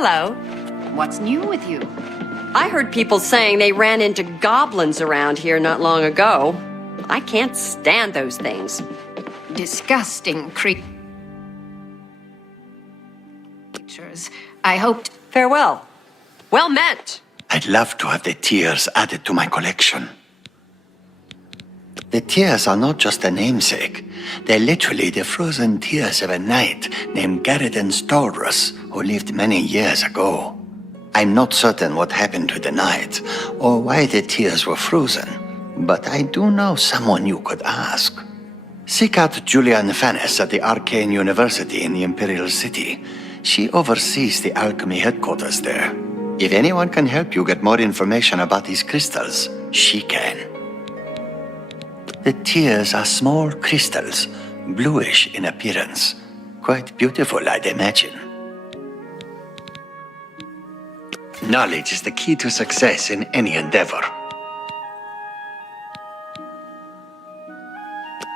Hello. What's new with you? I heard people saying they ran into goblins around here not long ago. I can't stand those things. Disgusting creatures. I hoped... Farewell. Well met. I'd love to have the tears added to my collection. The tears are not just a namesake. They're literally the frozen tears of a knight named Garridan Stolrus, who lived many years ago. I'm not certain what happened to the knight, or why the tears were frozen, but I do know someone you could ask. Seek out Julian Fannis at the Arcane University in the Imperial City. She oversees the alchemy headquarters there. If anyone can help you get more information about these crystals, she can. The tears are small crystals, bluish in appearance. Quite beautiful, I'd imagine. Knowledge is the key to success in any endeavor.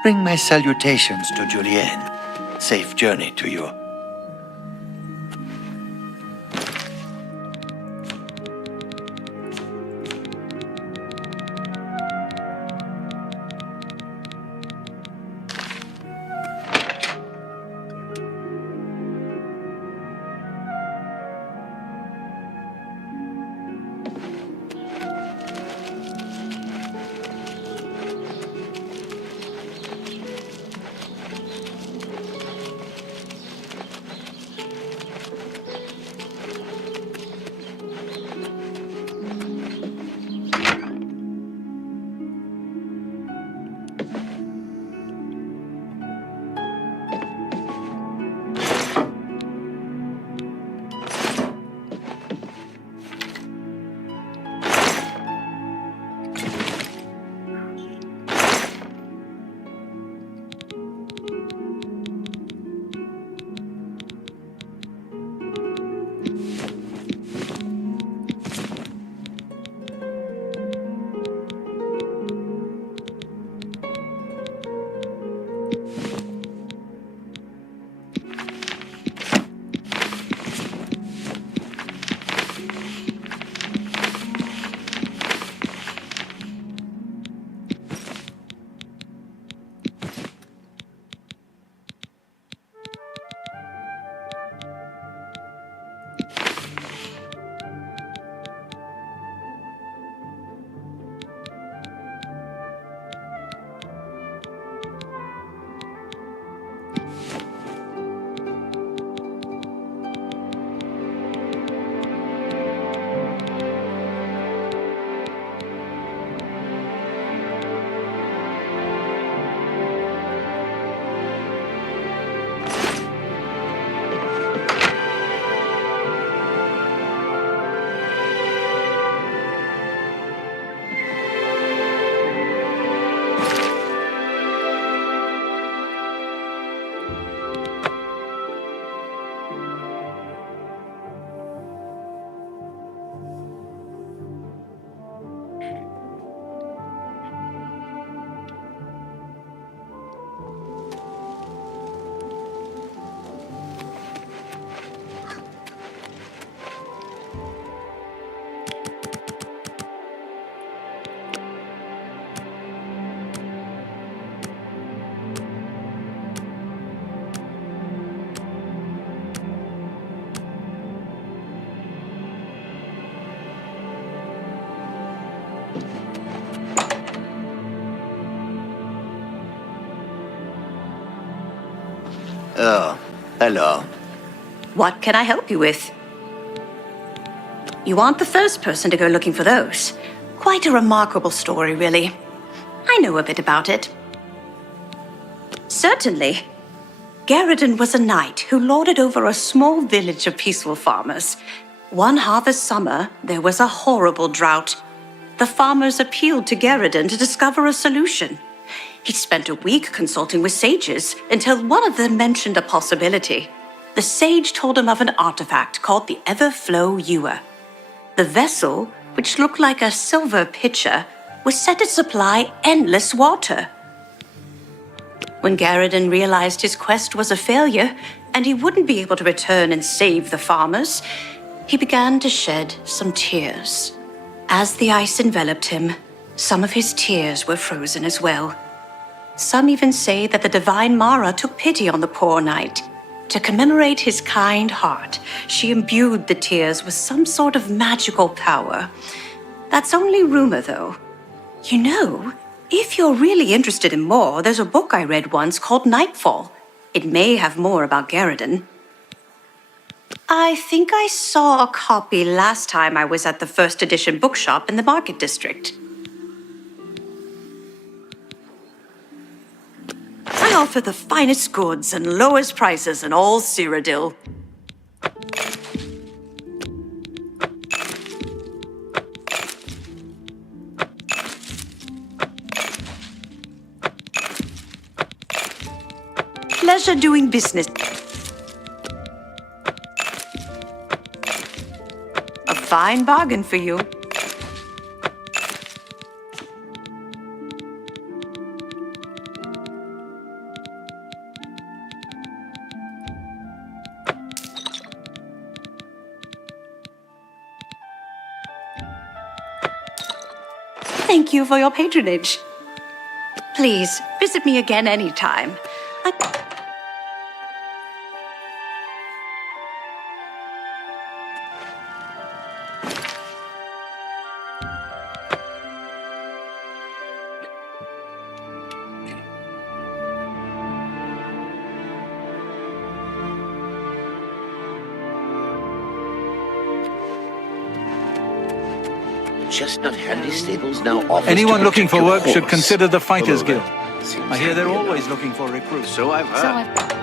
Bring my salutations to Julienne. Safe journey to you. Oh, hello. What can I help you with? You aren't the first person to go looking for those. Quite a remarkable story, really. I know a bit about it. Certainly. Garridan was a knight who lorded over a small village of peaceful farmers. One harvest summer, there was a horrible drought. The farmers appealed to Garridan to discover a solution. He spent a week consulting with sages until one of them mentioned a possibility. The sage told him of an artifact called the Everflow Ewer. The vessel, which looked like a silver pitcher, was set to supply endless water. When Garridan realized his quest was a failure and he wouldn't be able to return and save the farmers, he began to shed some tears. As the ice enveloped him, some of his tears were frozen as well. Some even say that the divine Mara took pity on the poor knight. To commemorate his kind heart, she imbued the tears with some sort of magical power. That's only rumor, though. You know, if you're really interested in more, there's a book I read once called Nightfall. It may have more about Garridan. I think I saw a copy last time I was at the first edition bookshop in the Market District. I offer the finest goods and lowest prices in all Cyrodiil. Pleasure doing business. A fine bargain for you. Thank you for your patronage. Please, visit me again anytime. Chestnut Handy Stables now offers Anyone to looking protect for your work should horse. consider the Fighters Although Guild. that seems I hear they're handy always enough. looking for recruits. So I've heard.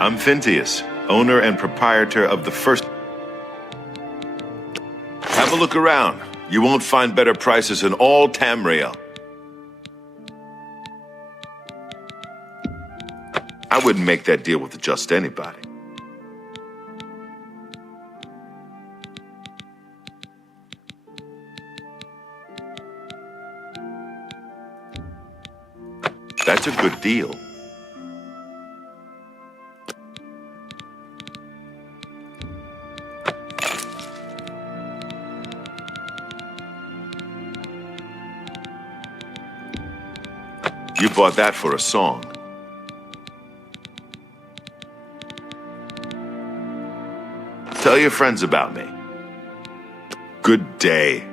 I'm Phintius, owner and proprietor of the first... Have a look around. You won't find better prices in all Tamriel. I wouldn't make that deal with just anybody. That's a good deal. You bought that for a song. Tell your friends about me. Good day.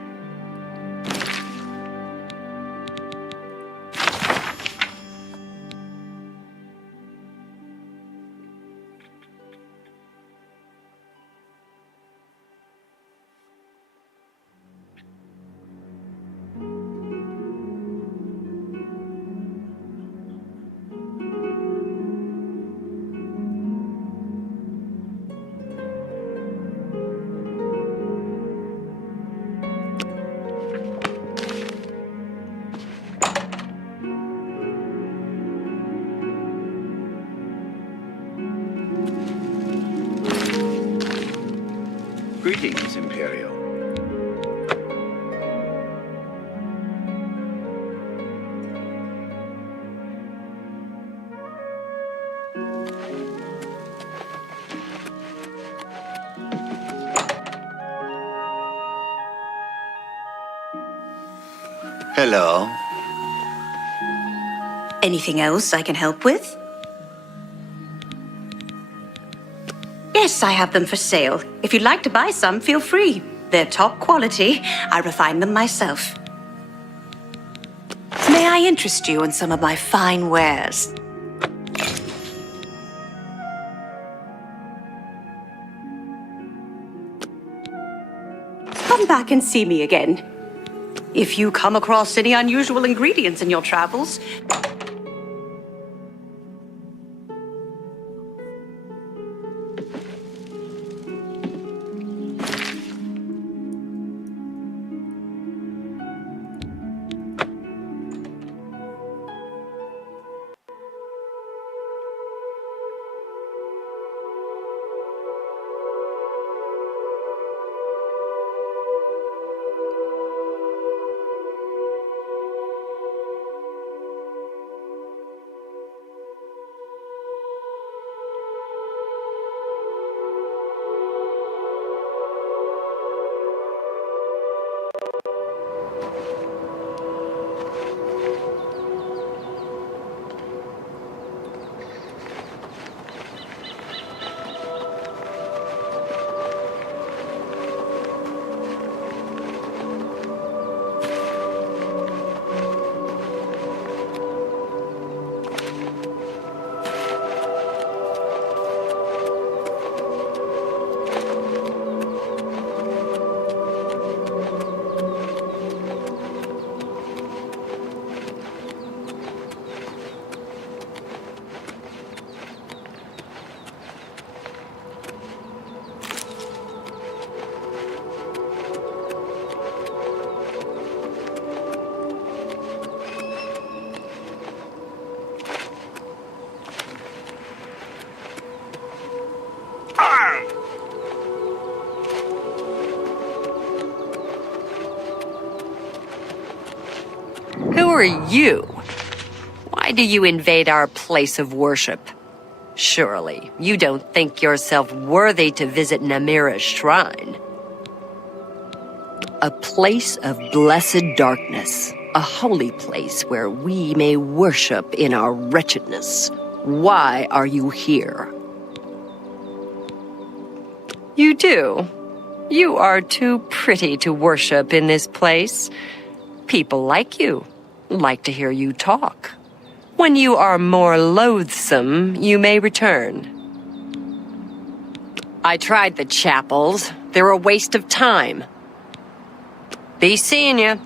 Greetings, Imperial. Hello. Anything else I can help with? Yes, I have them for sale. If you'd like to buy some, feel free. They're top quality. I refine them myself. May I interest you in some of my fine wares? Come back and see me again. If you come across any unusual ingredients in your travels, are you? Why do you invade our place of worship? Surely, you don't think yourself worthy to visit Namira's shrine. A place of blessed darkness, a holy place where we may worship in our wretchedness. Why are you here? You do. You are too pretty to worship in this place. People like you, like to hear you talk. When you are more loathsome, you may return. I tried the chapels. They're a waste of time. Be seeing ya.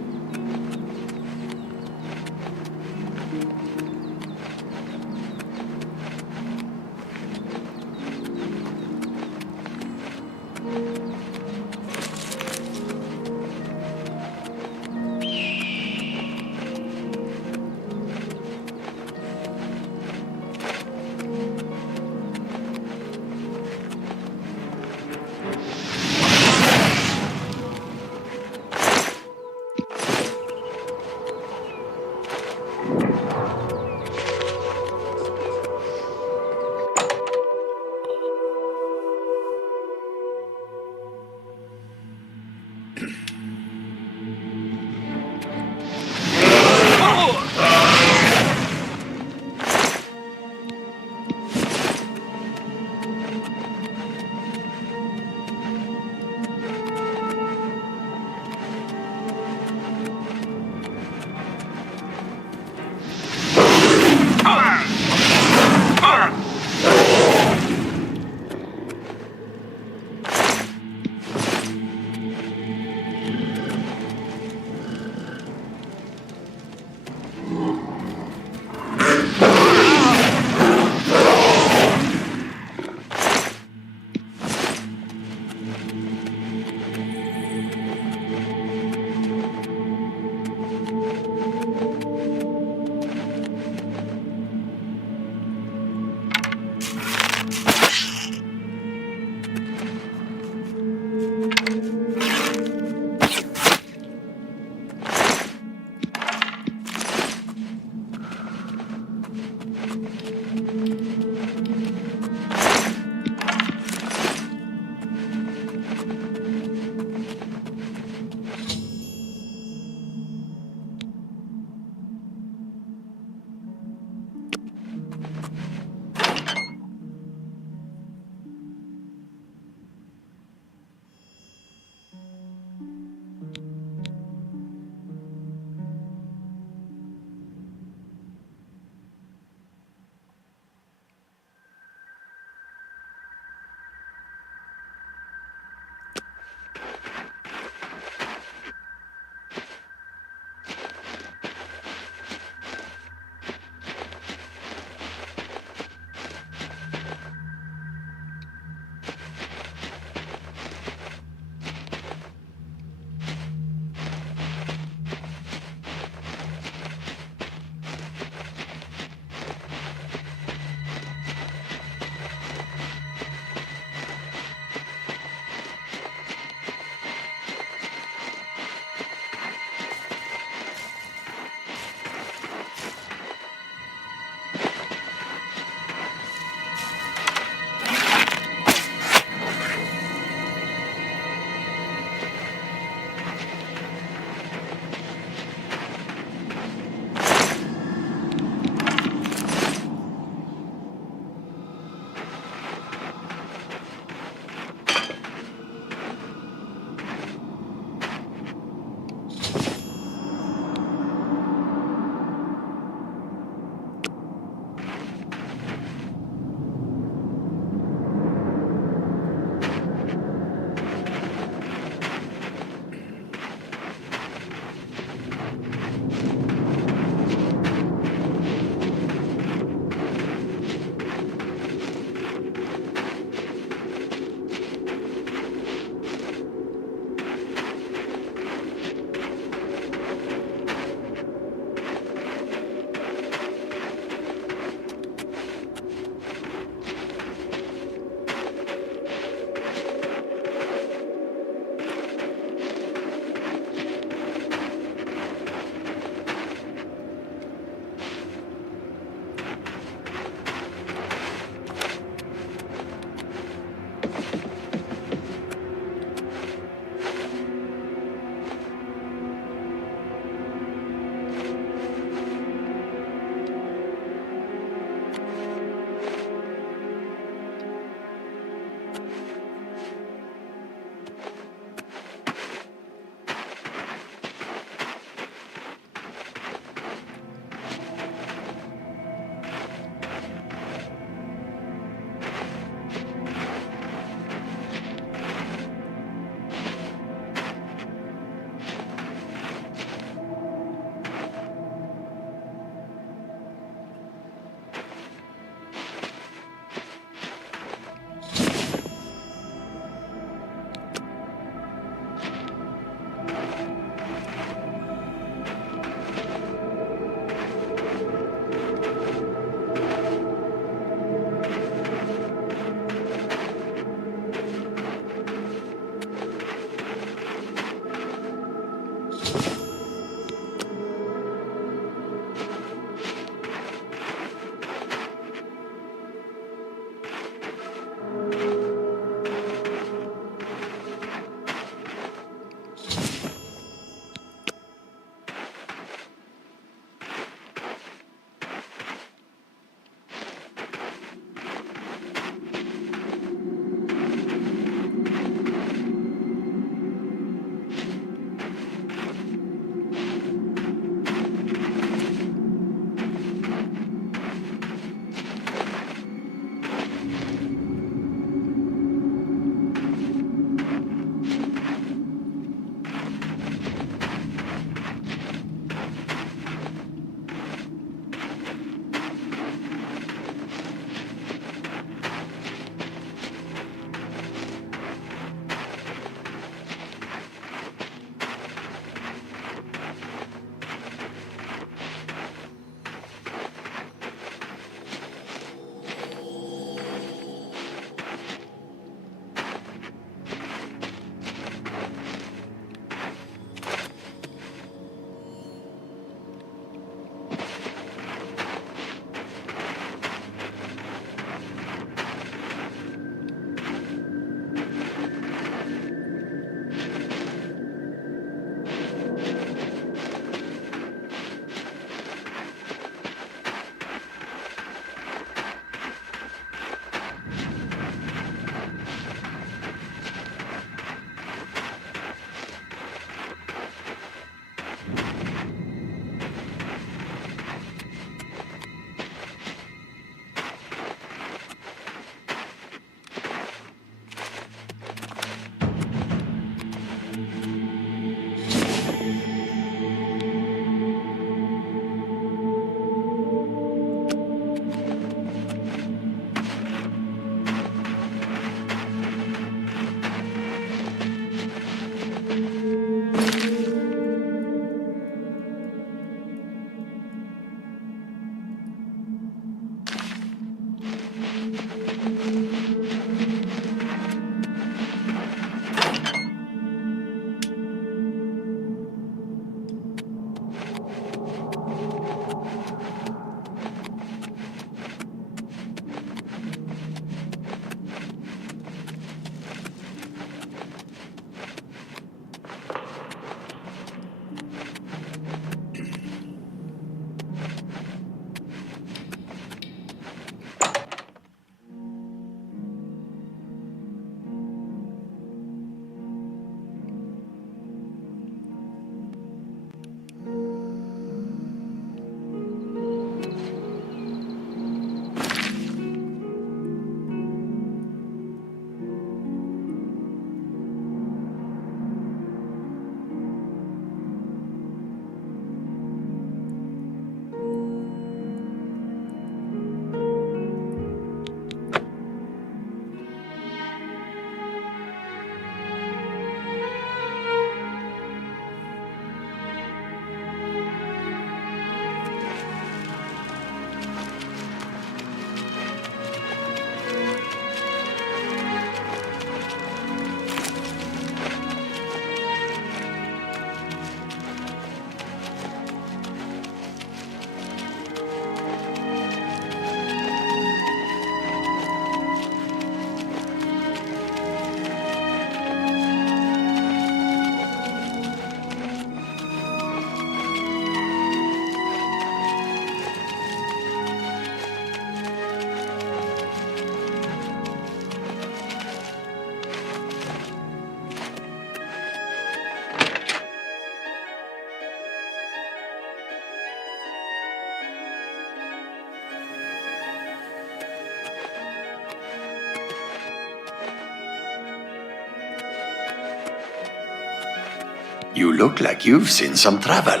You look like you've seen some travel.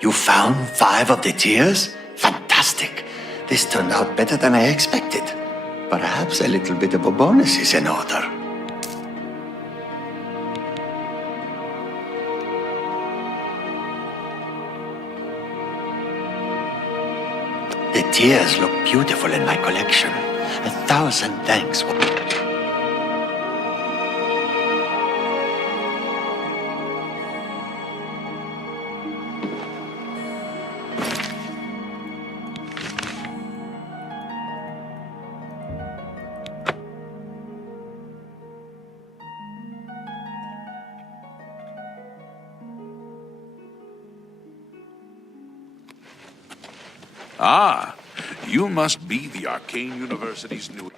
You found 5 of the tears? Fantastic. This turned out better than I expected. Perhaps a little bit of a bonus is in order. The tears look beautiful in my collection. 1,000 thanks. Ah, you must be the Arcane University's new...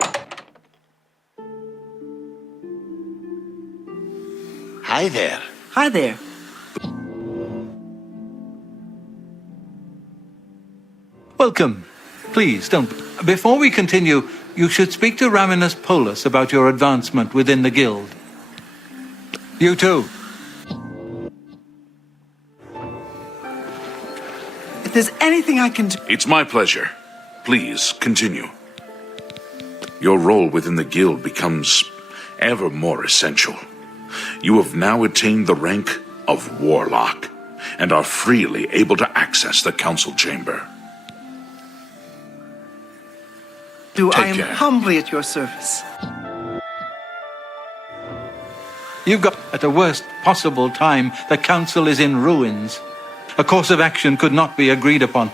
Hi there. Hi there. Welcome. Please, don't... Before we continue, you should speak to Raminus Polus about your advancement within the guild. You too. If there's anything I can do... It's my pleasure. Please, continue. Your role within the guild becomes ever more essential. You have now attained the rank of Warlock, and are freely able to access the council chamber. I am care. humbly at your service. You've got... At the worst possible time, the council is in ruins. A course of action could not be agreed upon.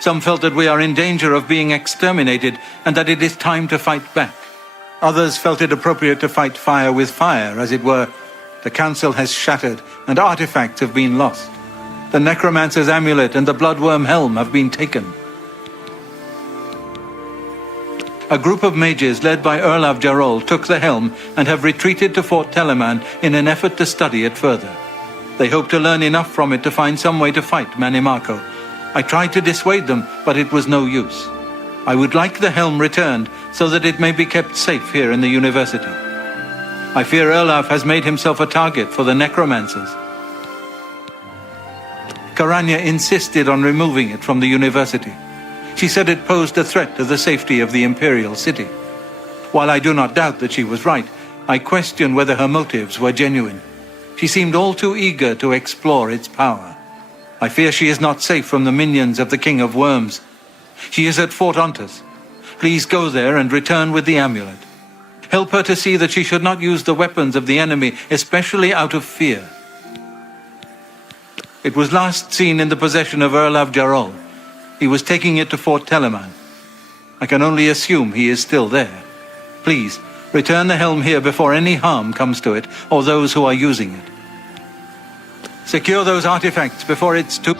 Some felt that we are in danger of being exterminated, and that it is time to fight back. Others felt it appropriate to fight fire with fire, as it were. The council has shattered, and artifacts have been lost. The necromancer's amulet and the bloodworm helm have been taken. A group of mages led by Erlav Jarol took the helm and have retreated to Fort Telemann in an effort to study it further. They hope to learn enough from it to find some way to fight Manimarco. I tried to dissuade them, but it was no use. I would like the helm returned so that it may be kept safe here in the university. I fear Erlav has made himself a target for the necromancers. Karanya insisted on removing it from the university. She said it posed a threat to the safety of the Imperial City. While I do not doubt that she was right, I question whether her motives were genuine. She seemed all too eager to explore its power. I fear she is not safe from the minions of the King of Worms. She is at Fort Ontus. Please go there and return with the amulet. Help her to see that she should not use the weapons of the enemy, especially out of fear. It was last seen in the possession of Erlav Jarol. He was taking it to Fort Telemann. I can only assume he is still there. Please, return the helm here before any harm comes to it, or those who are using it. Secure those artifacts before it's too...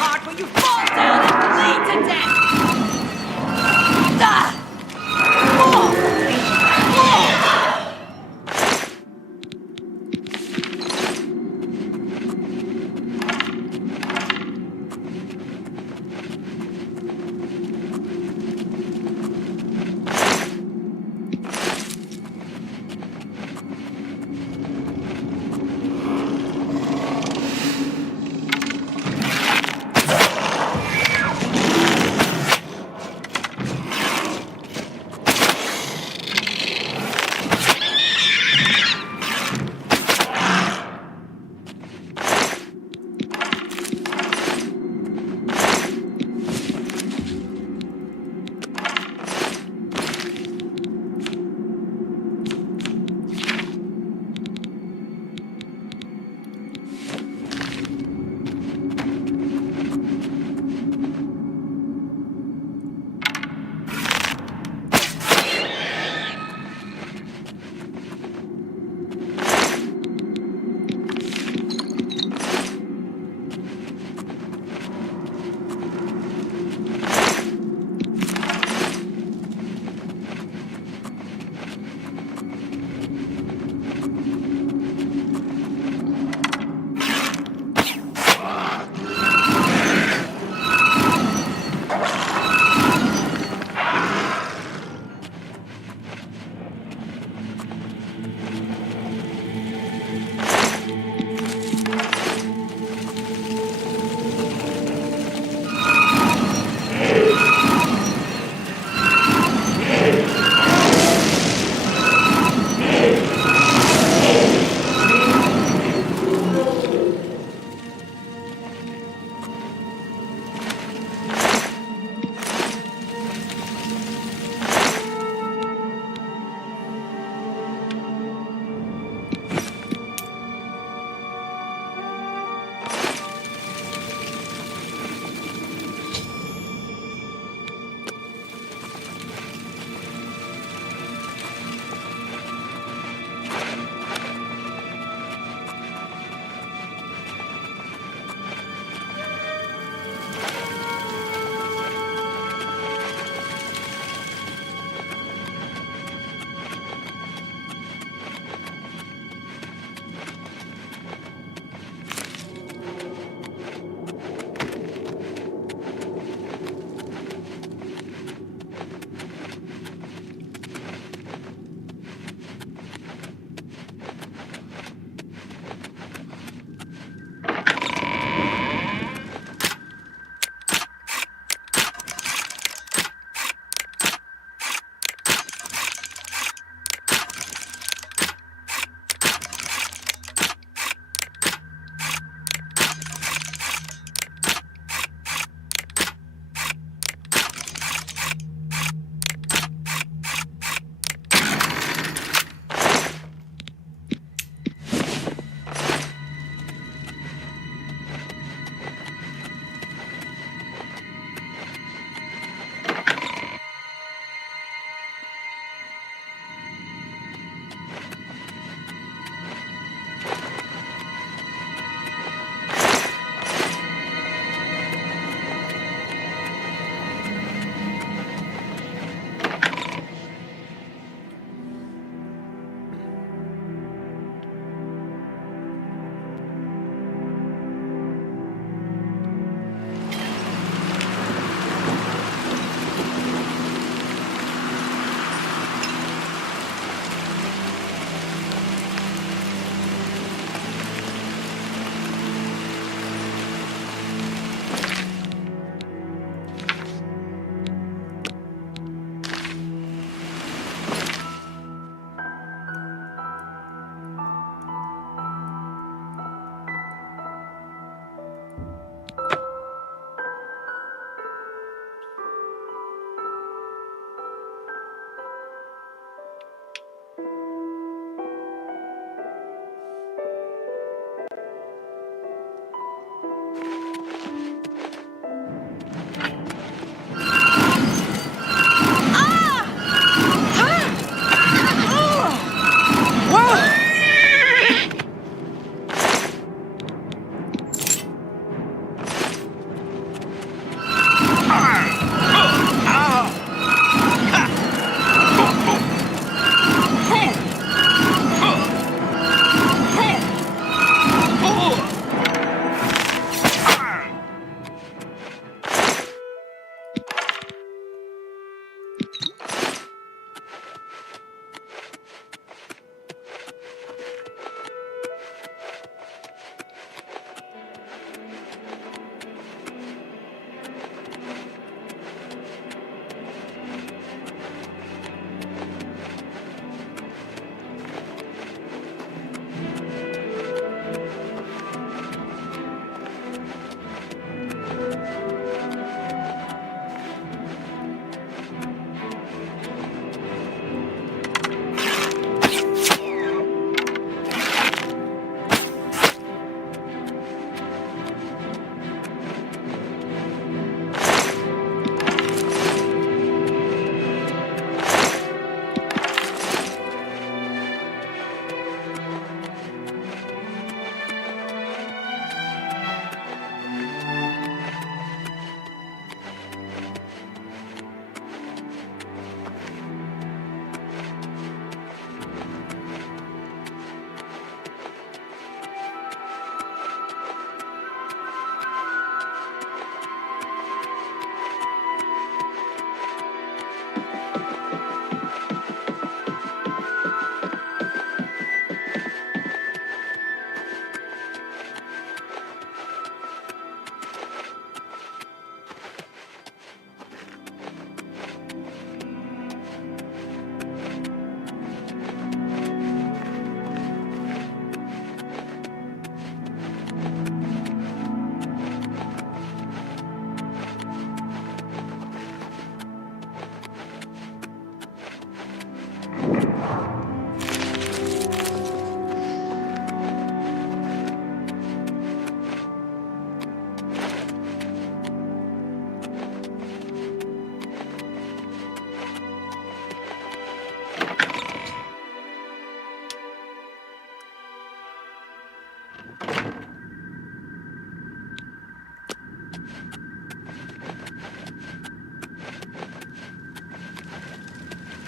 heart when you fall down and bleed to death! Ah!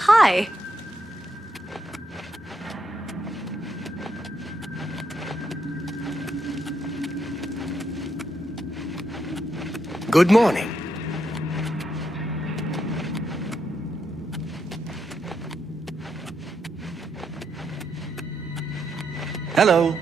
Hi. Good morning. Hello.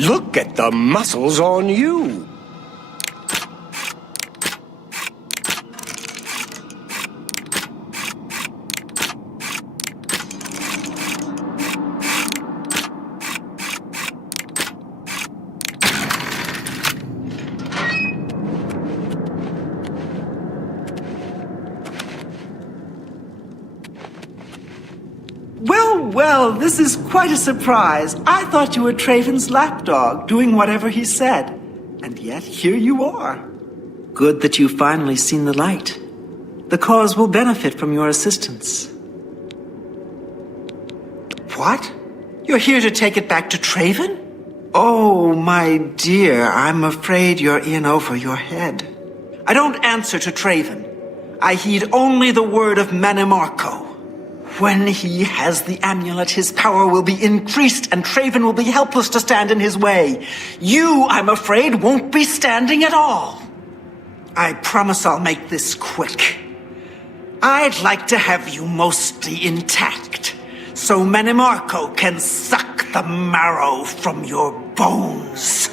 Look at the muscles on you. Well, this is quite a surprise. I thought you were Traven's lapdog, doing whatever he said. And yet, here you are. Good that you've finally seen the light. The cause will benefit from your assistance. What? You're here to take it back to Traven? Oh, my dear, I'm afraid you're in over your head. I don't answer to Traven. I heed only the word of Manimarco. When he has the amulet, his power will be increased, and Traven will be helpless to stand in his way. You, I'm afraid, won't be standing at all. I promise I'll make this quick. I'd like to have you mostly intact, so Manimarco can suck the marrow from your bones.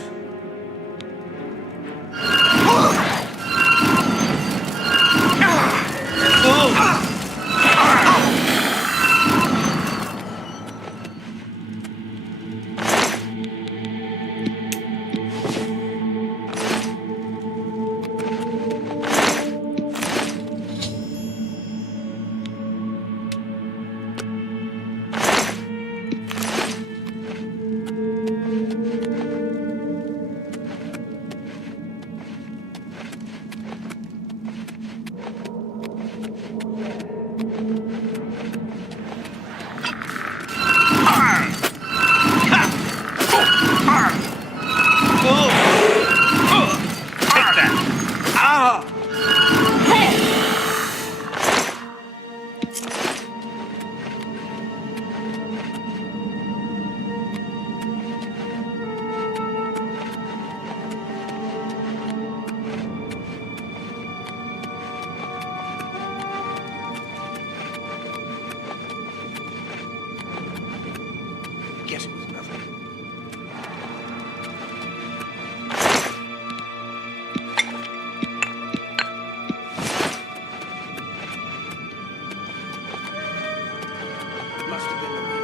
Guess it was nothing. Must have been the wind.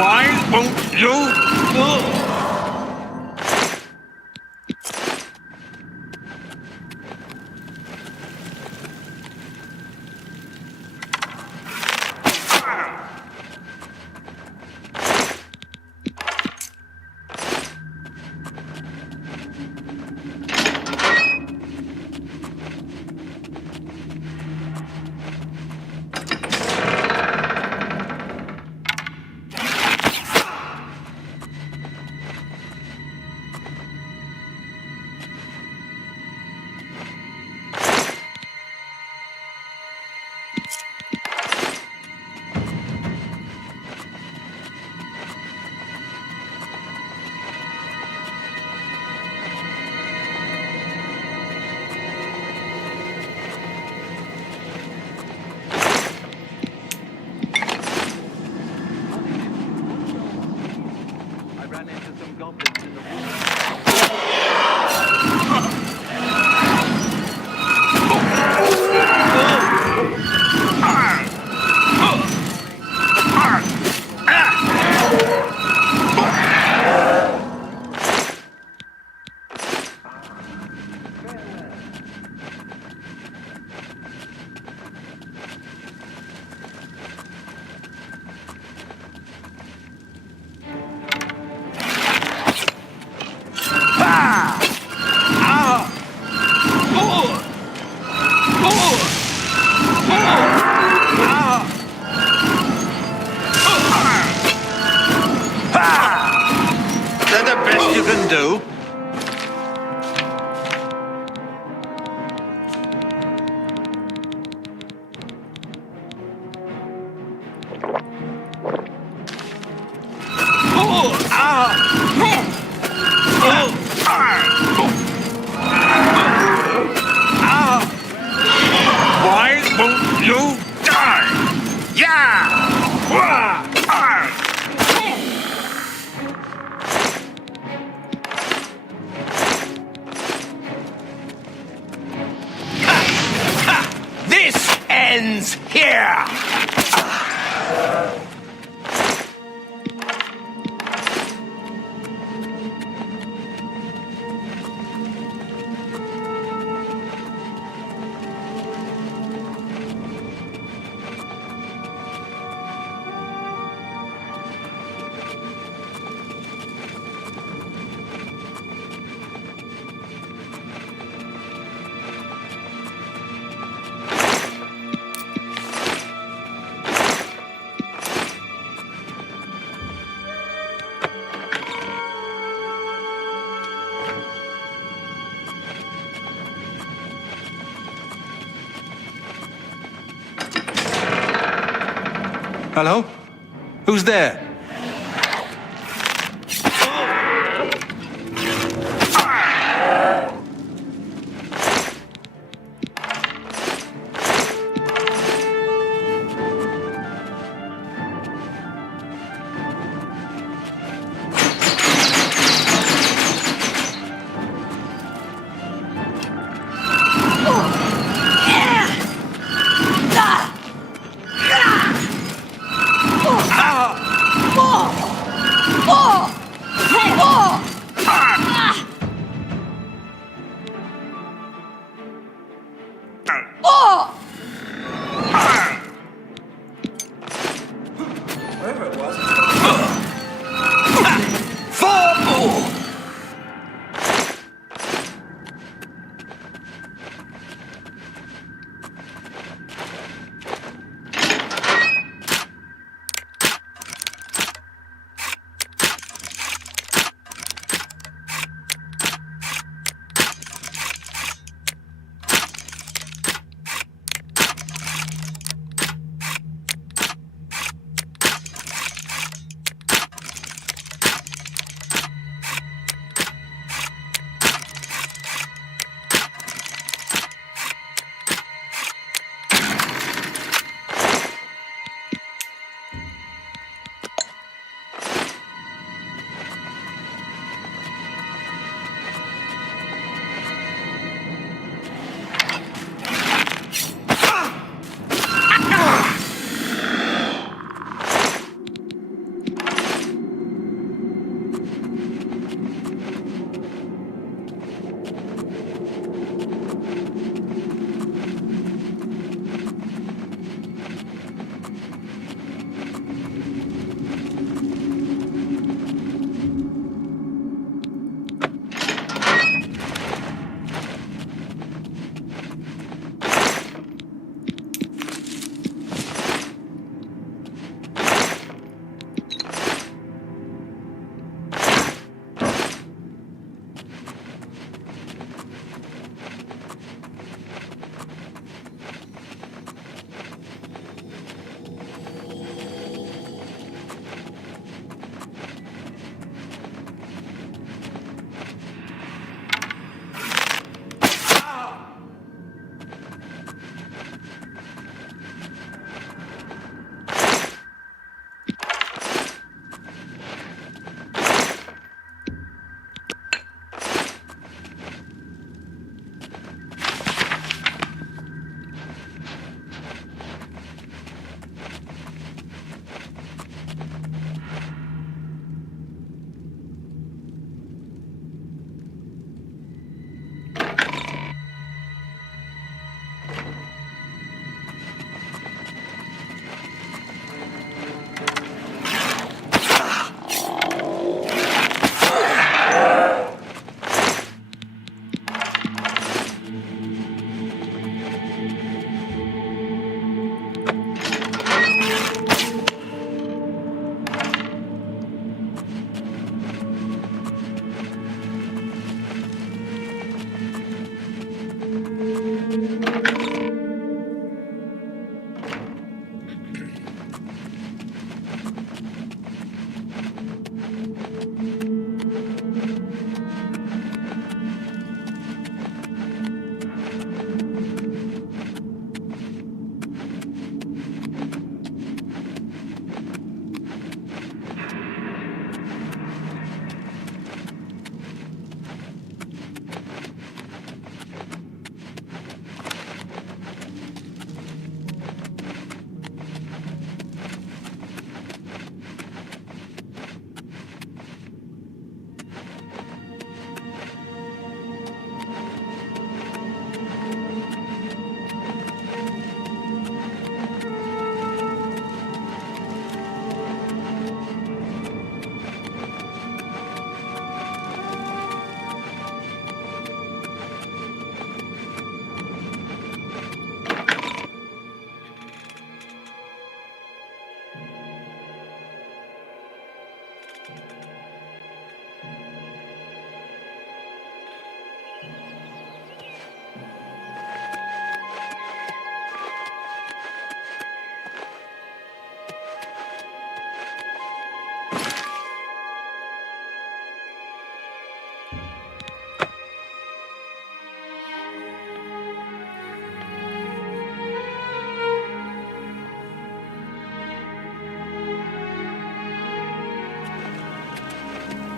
Why won't you? I ran into some goblins in the woods. ends here! Hello? Who's there?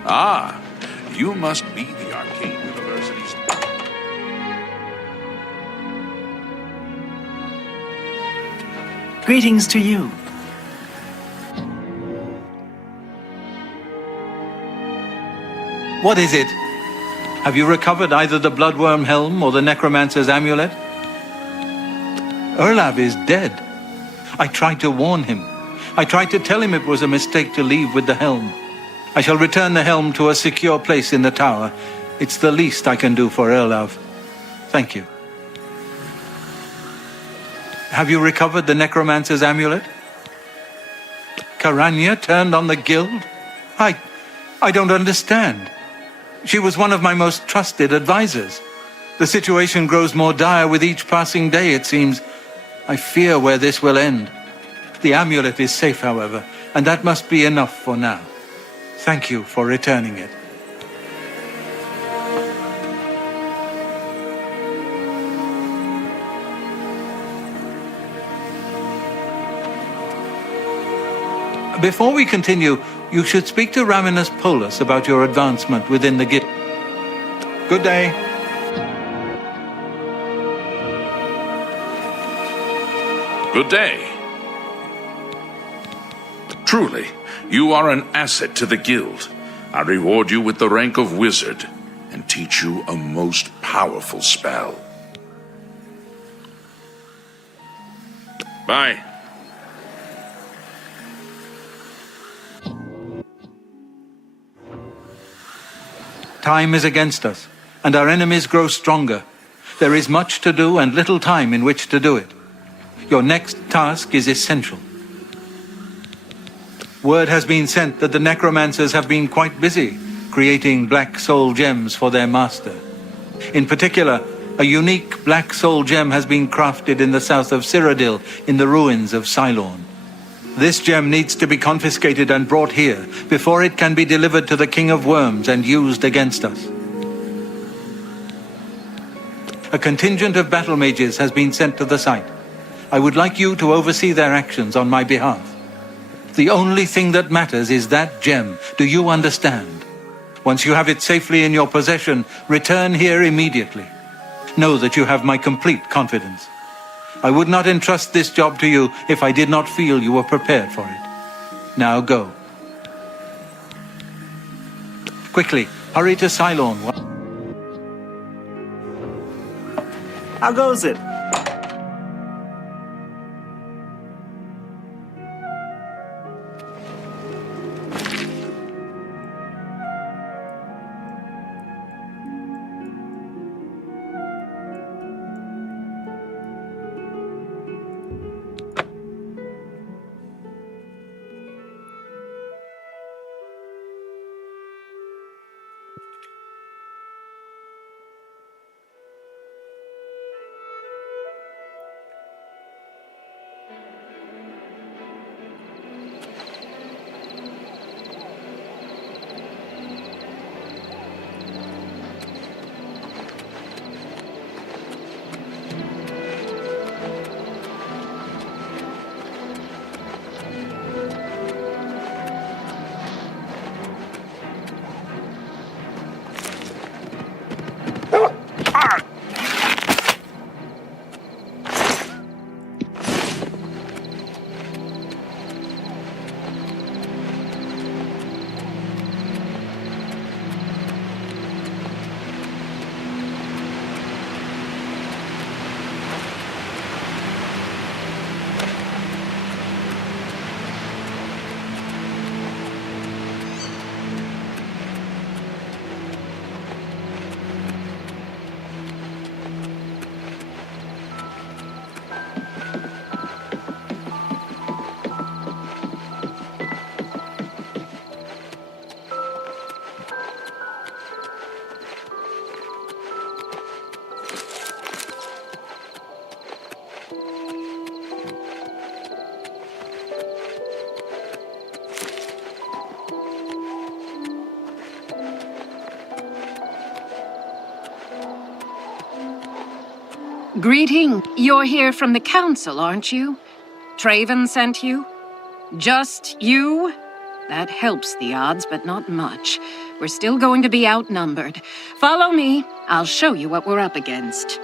Ah, you must be the Arcane University's... Greetings to you. What is it? Have you recovered either the Bloodworm Helm or the Necromancer's Amulet? Erlav is dead. I tried to warn him. I tried to tell him it was a mistake to leave with the helm. I shall return the helm to a secure place in the tower. It's the least I can do for Erlav. Thank you. Have you recovered the Necromancer's Amulet? Karanya turned on the guild? I don't understand. She was one of my most trusted advisors. The situation grows more dire with each passing day, it seems. I fear where this will end. The amulet is safe, however, and that must be enough for now. Thank you for returning it. Before we continue, you should speak to Raminus Polus about your advancement within the guild. Good day. Good day. Truly, you are an asset to the guild. I reward you with the rank of wizard and teach you a most powerful spell. Bye. Time is against us, and our enemies grow stronger. There is much to do and little time in which to do it. Your next task is essential. Word has been sent that the necromancers have been quite busy creating black soul gems for their master. In particular, a unique black soul gem has been crafted in the south of Cyrodiil in the ruins of Cylorn. This gem needs to be confiscated and brought here before it can be delivered to the King of Worms and used against us. A contingent of battle mages has been sent to the site. I would like you to oversee their actions on my behalf. The only thing that matters is that gem. Do you understand? Once you have it safely in your possession, return here immediately. Know that you have my complete confidence. I would not entrust this job to you if I did not feel you were prepared for it. Now go. Quickly, hurry to Cylorn. How goes it? Greeting. You're here from the council, aren't you? Traven sent you? Just you? That helps the odds, but not much. We're still going to be outnumbered. Follow me. I'll show you what we're up against.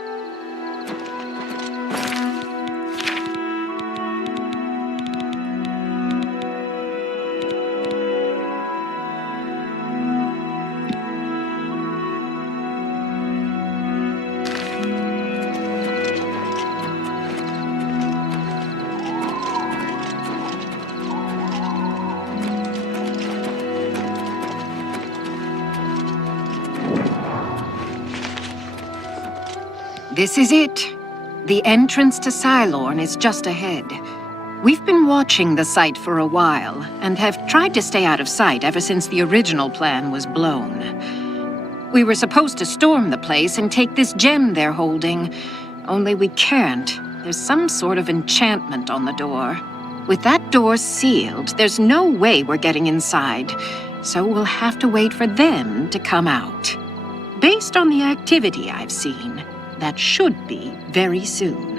This is it. The entrance to Cylorn is just ahead. We've been watching the site for a while, and have tried to stay out of sight ever since the original plan was blown. We were supposed to storm the place and take this gem they're holding, only we can't. There's some sort of enchantment on the door. With that door sealed, there's no way we're getting inside, so we'll have to wait for them to come out. Based on the activity I've seen, that should be very soon.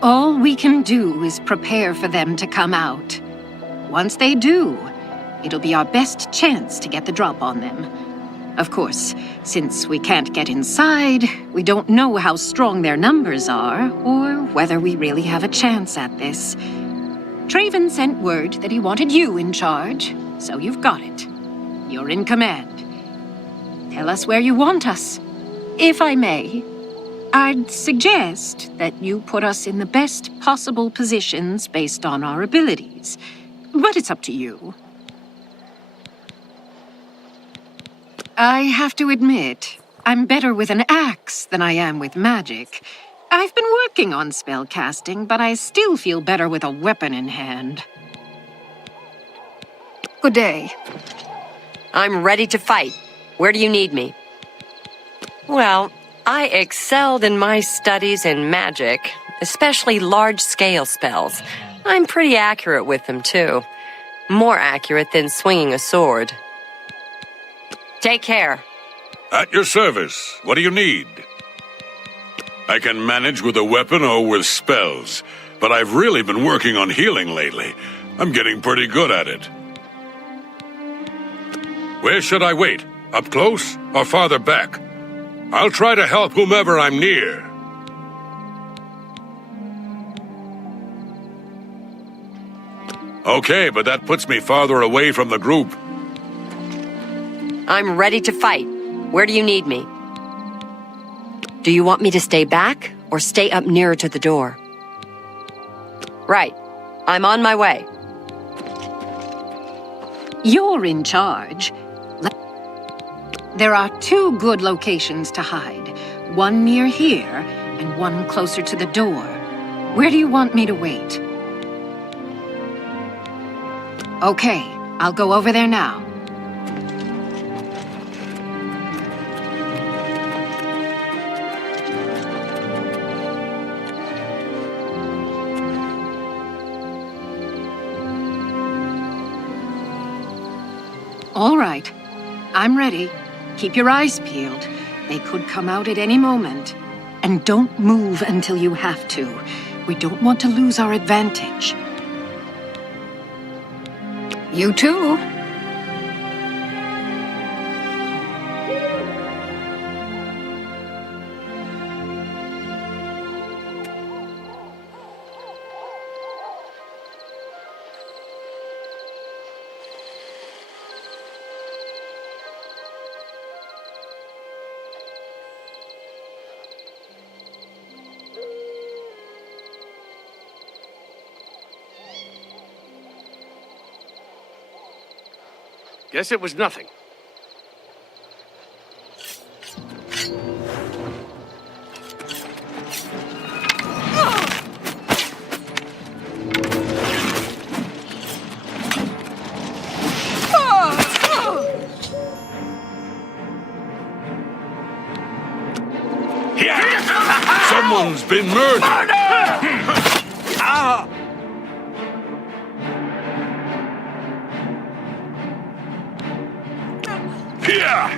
All we can do is prepare for them to come out. Once they do, it'll be our best chance to get the drop on them. Of course, since we can't get inside, we don't know how strong their numbers are, or whether we really have a chance at this. Traven sent word that he wanted you in charge, so you've got it. You're in command. Tell us where you want us. If I may, I'd suggest that you put us in the best possible positions based on our abilities. But it's up to you. I have to admit, I'm better with an axe than I am with magic. I've been working on spell casting, but I still feel better with a weapon in hand. Good day. I'm ready to fight. Where do you need me? Well, I excelled in my studies in magic, especially large-scale spells. I'm pretty accurate with them, too. More accurate than swinging a sword. Take care. At your service. What do you need? I can manage with a weapon or with spells, but I've really been working on healing lately. I'm getting pretty good at it. Where should I wait? Up close or farther back? I'll try to help whomever I'm near. Okay, but that puts me farther away from the group. I'm ready to fight. Where do you need me? Do you want me to stay back or stay up nearer to the door? Right. I'm on my way. You're in charge. There are 2 good locations to hide. One near here, and one closer to the door. Where do you want me to wait? Okay, I'll go over there now. All right, I'm ready. Keep your eyes peeled. They could come out at any moment. And don't move until you have to. We don't want to lose our advantage. You too. Guess it was nothing. Someone's been murdered! Here!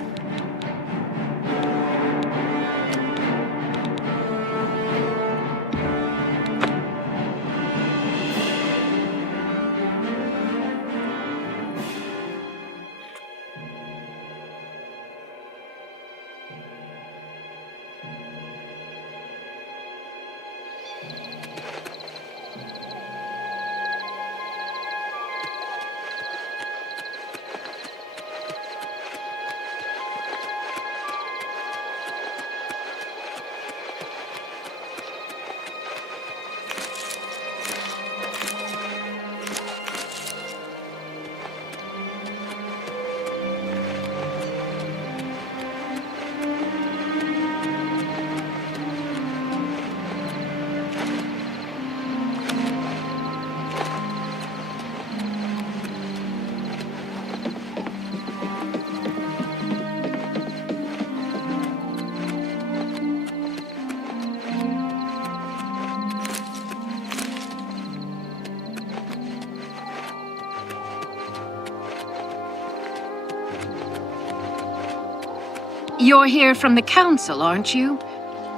You're here from the council, aren't you?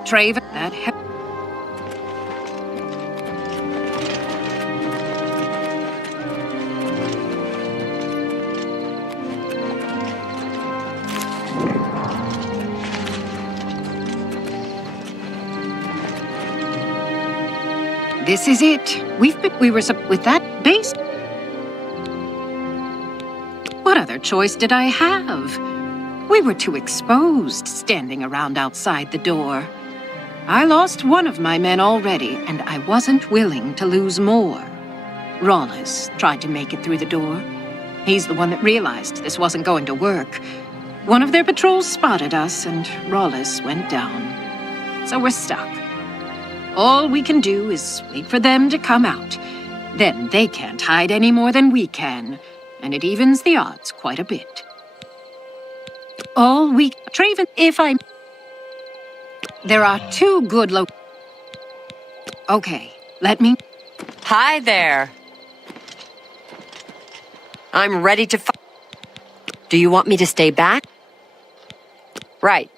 Traven, that This is it. We were with that base. What other choice did I have? We were too exposed standing around outside the door. I lost one of my men already, and I wasn't willing to lose more. Rawless tried to make it through the door. He's the one that realized this wasn't going to work. One of their patrols spotted us, and Rawless went down. So we're stuck. All we can do is wait for them to come out. Then they can't hide any more than we can, and it evens the odds quite a bit. Traven, if I... There are two good Okay, let me... Hi there. I'm ready to Do you want me to stay back? Right.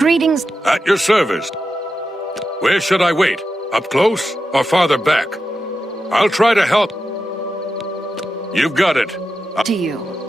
Greetings. At your service. Where should I wait? Up close or farther back? I'll try to help. You've got it. To you.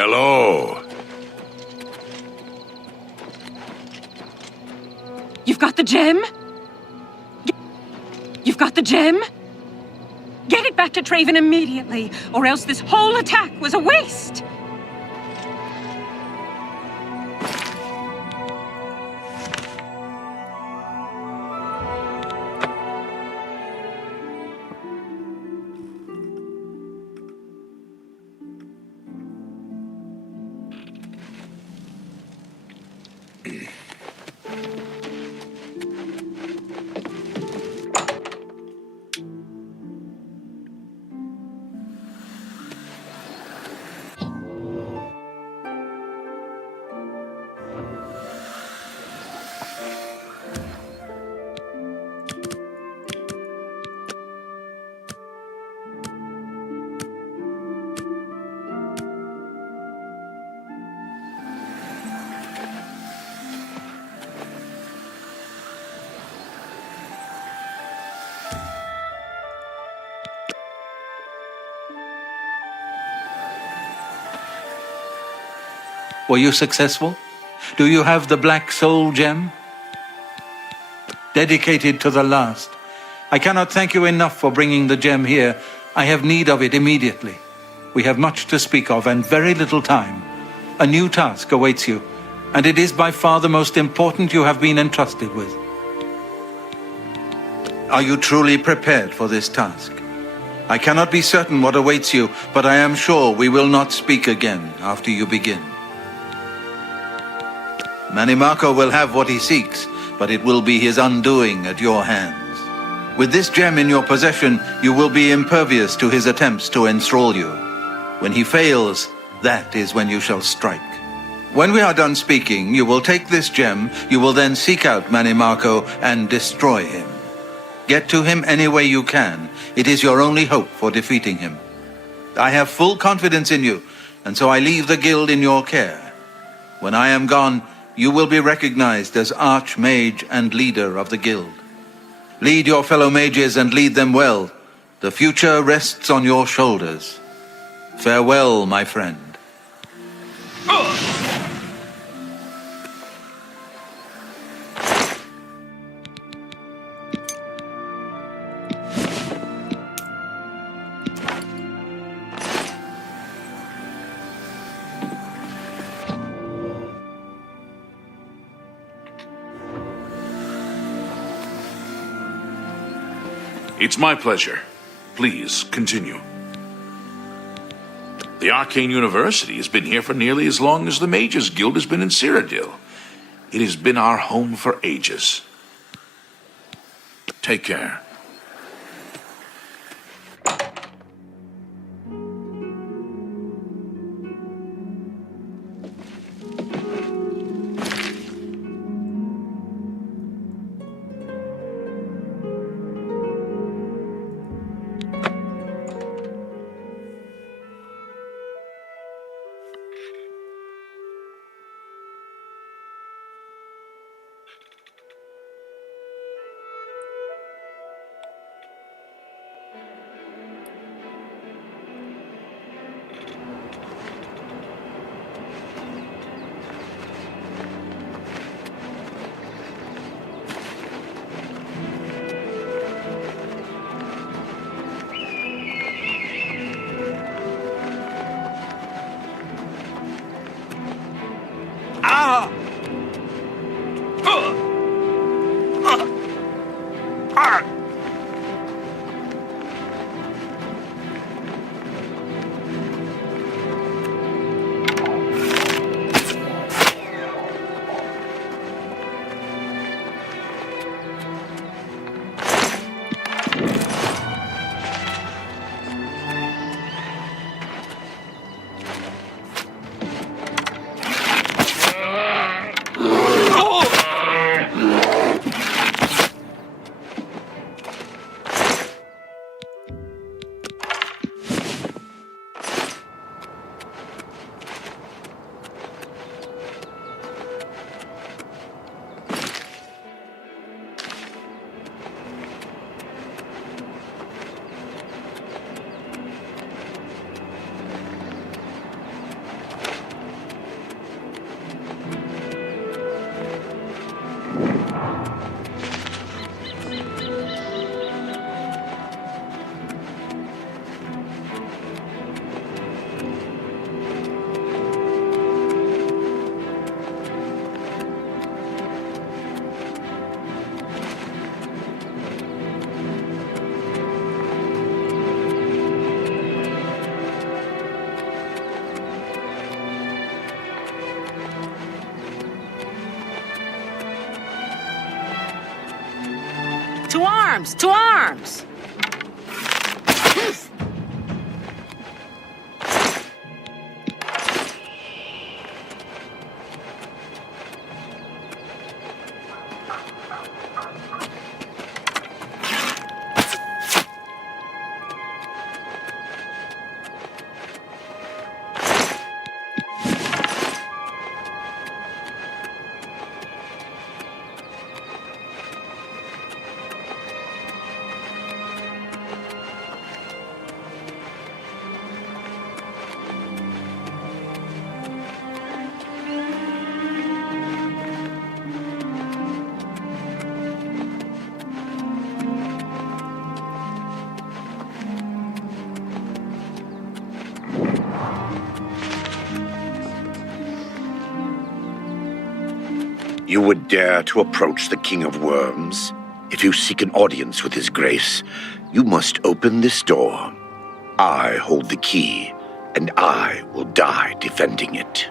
Hello. You've got the gem? You've got the gem? Get it back to Traven immediately, or else this whole attack was a waste! Were you successful? Do you have the Black Soul Gem? Dedicated to the last, I cannot thank you enough for bringing the gem here. I have need of it immediately. We have much to speak of and very little time. A new task awaits you, and it is by far the most important you have been entrusted with. Are you truly prepared for this task? I cannot be certain what awaits you, but I am sure we will not speak again after you begin. Manimarco will have what he seeks, but it will be his undoing at your hands. With this gem in your possession, you will be impervious to his attempts to enthrall you. When he fails, that is when you shall strike. When we are done speaking, you will take this gem, you will then seek out Manimarco and destroy him. Get to him any way you can. It is your only hope for defeating him. I have full confidence in you, and so I leave the guild in your care. When I am gone, you will be recognized as Archmage and leader of the guild. Lead your fellow mages and lead them well. The future rests on your shoulders. Farewell, my friend. It's my pleasure. Please, continue. The Arcane University has been here for nearly as long as the Mages Guild has been in Cyrodiil. It has been our home for ages. Take care. To arms! To arms! You would dare to approach the King of Worms? If you seek an audience with his grace, you must open this door. I hold the key, and I will die defending it.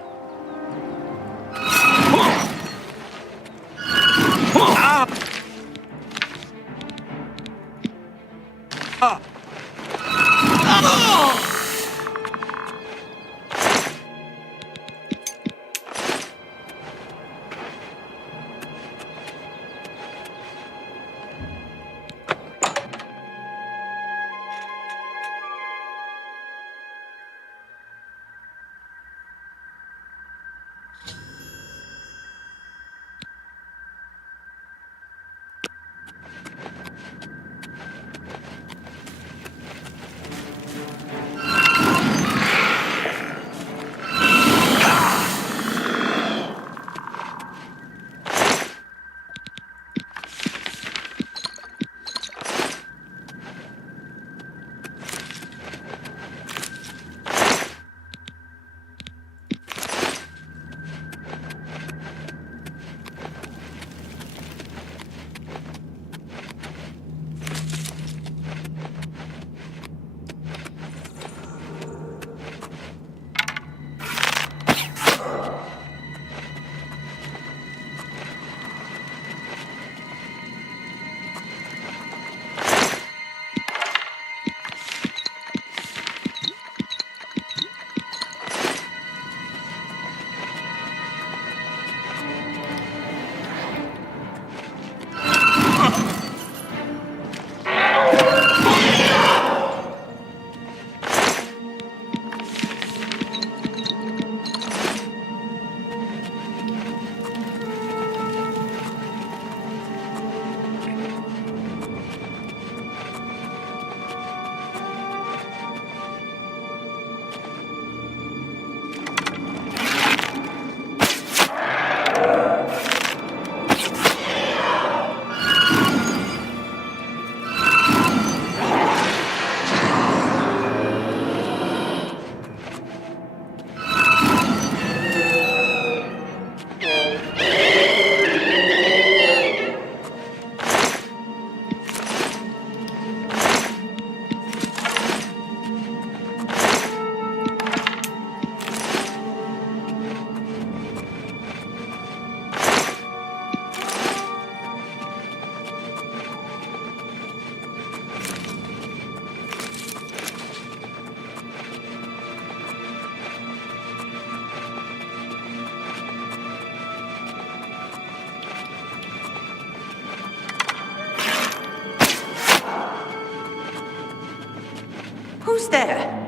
Who's there?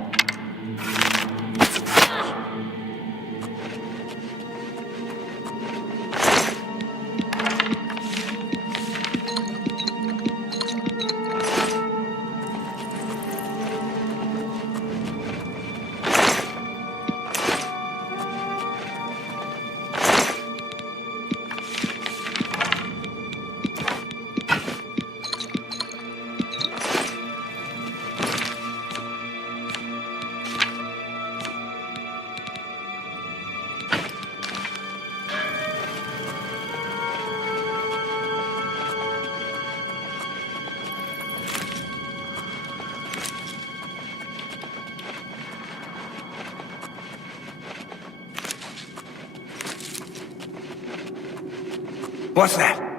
What's that?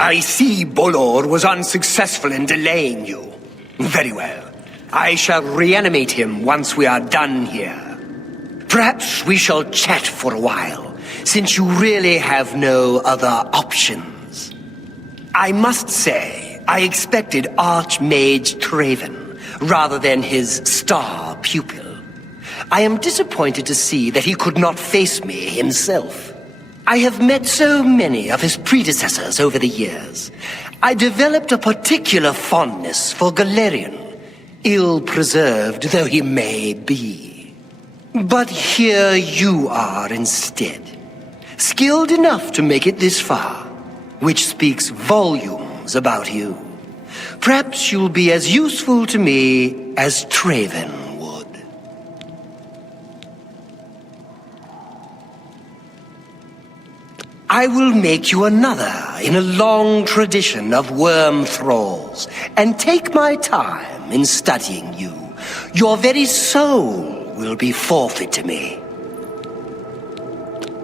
I see Bolor was unsuccessful in delaying you. Very well. I shall reanimate him once we are done here. Perhaps we shall chat for a while, since you really have no other options. I must say, I expected Archmage Traven, rather than his star pupil. I am disappointed to see that he could not face me himself. I have met so many of his predecessors over the years. I developed a particular fondness for Galerion, ill-preserved though he may be. But here you are instead, skilled enough to make it this far, which speaks volumes about you. Perhaps you'll be as useful to me as Traven would. I will make you another in a long tradition of worm thralls, and take my time in studying you. Your very soul will be forfeit to me.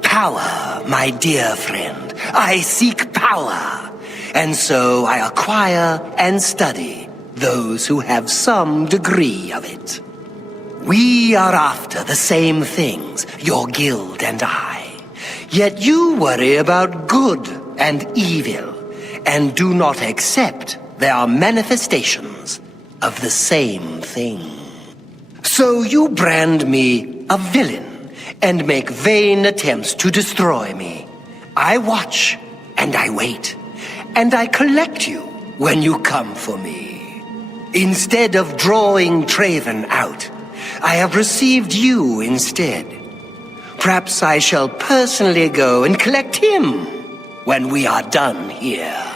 Power, my dear friend. I seek power, and so I acquire and study those who have some degree of it. We are after the same things, your guild and I. Yet you worry about good and evil, and do not accept there are manifestations of the same thing. So you brand me a villain, and make vain attempts to destroy me. I watch, and I wait, and I collect you when you come for me. Instead of drawing Traven out, I have received you instead. Perhaps I shall personally go and collect him when we are done here.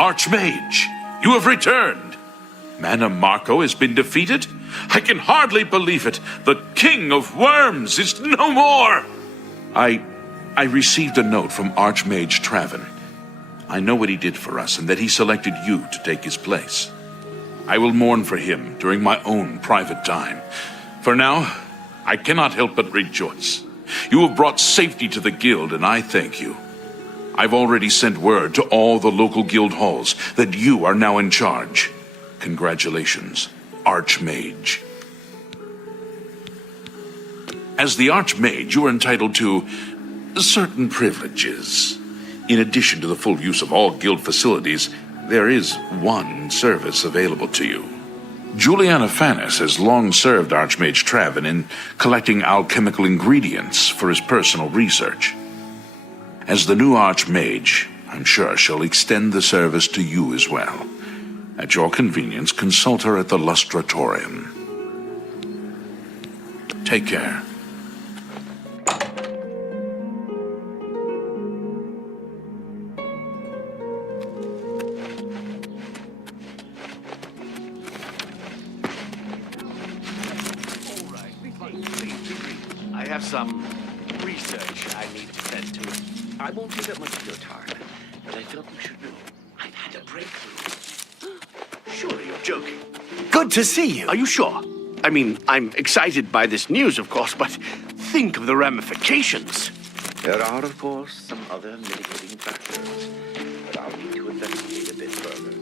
Archmage, you have returned. Mana Marco has been defeated? I can hardly believe it. The King of Worms is no more! I received a note from Archmage Traven. I know what he did for us and that he selected you to take his place. I will mourn for him during my own private time. For now, I cannot help but rejoice. You have brought safety to the guild, and I thank you. I've already sent word to all the local guild halls that you are now in charge. Congratulations, Archmage. As the Archmage, you are entitled to certain privileges. In addition to the full use of all guild facilities, there is one service available to you. Juliana Fanis has long served Archmage Traven in collecting alchemical ingredients for his personal research. As the new Archmage, I'm sure she'll extend the service to you as well. At your convenience, consult her at the Lustratorium. Take care. I have some research I need to tend to. I won't take up much of your time, but I felt you should know. I've had a breakthrough. Surely you're joking. Good to see you. Are you sure? I mean, I'm excited by this news, of course, but think of the ramifications. There are, of course, some other mitigating factors, but I'll need to investigate a bit further.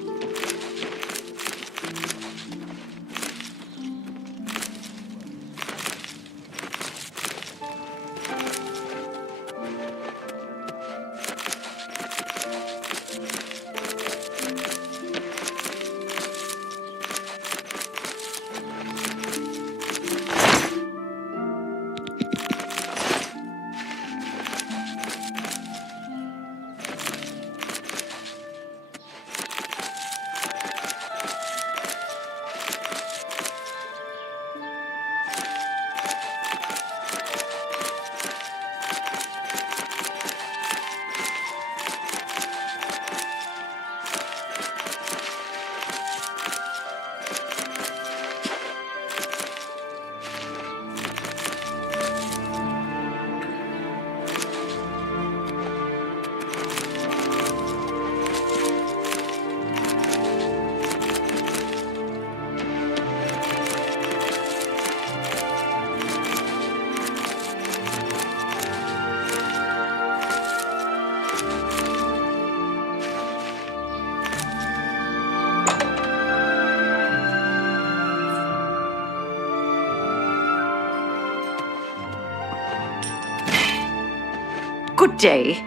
Good day.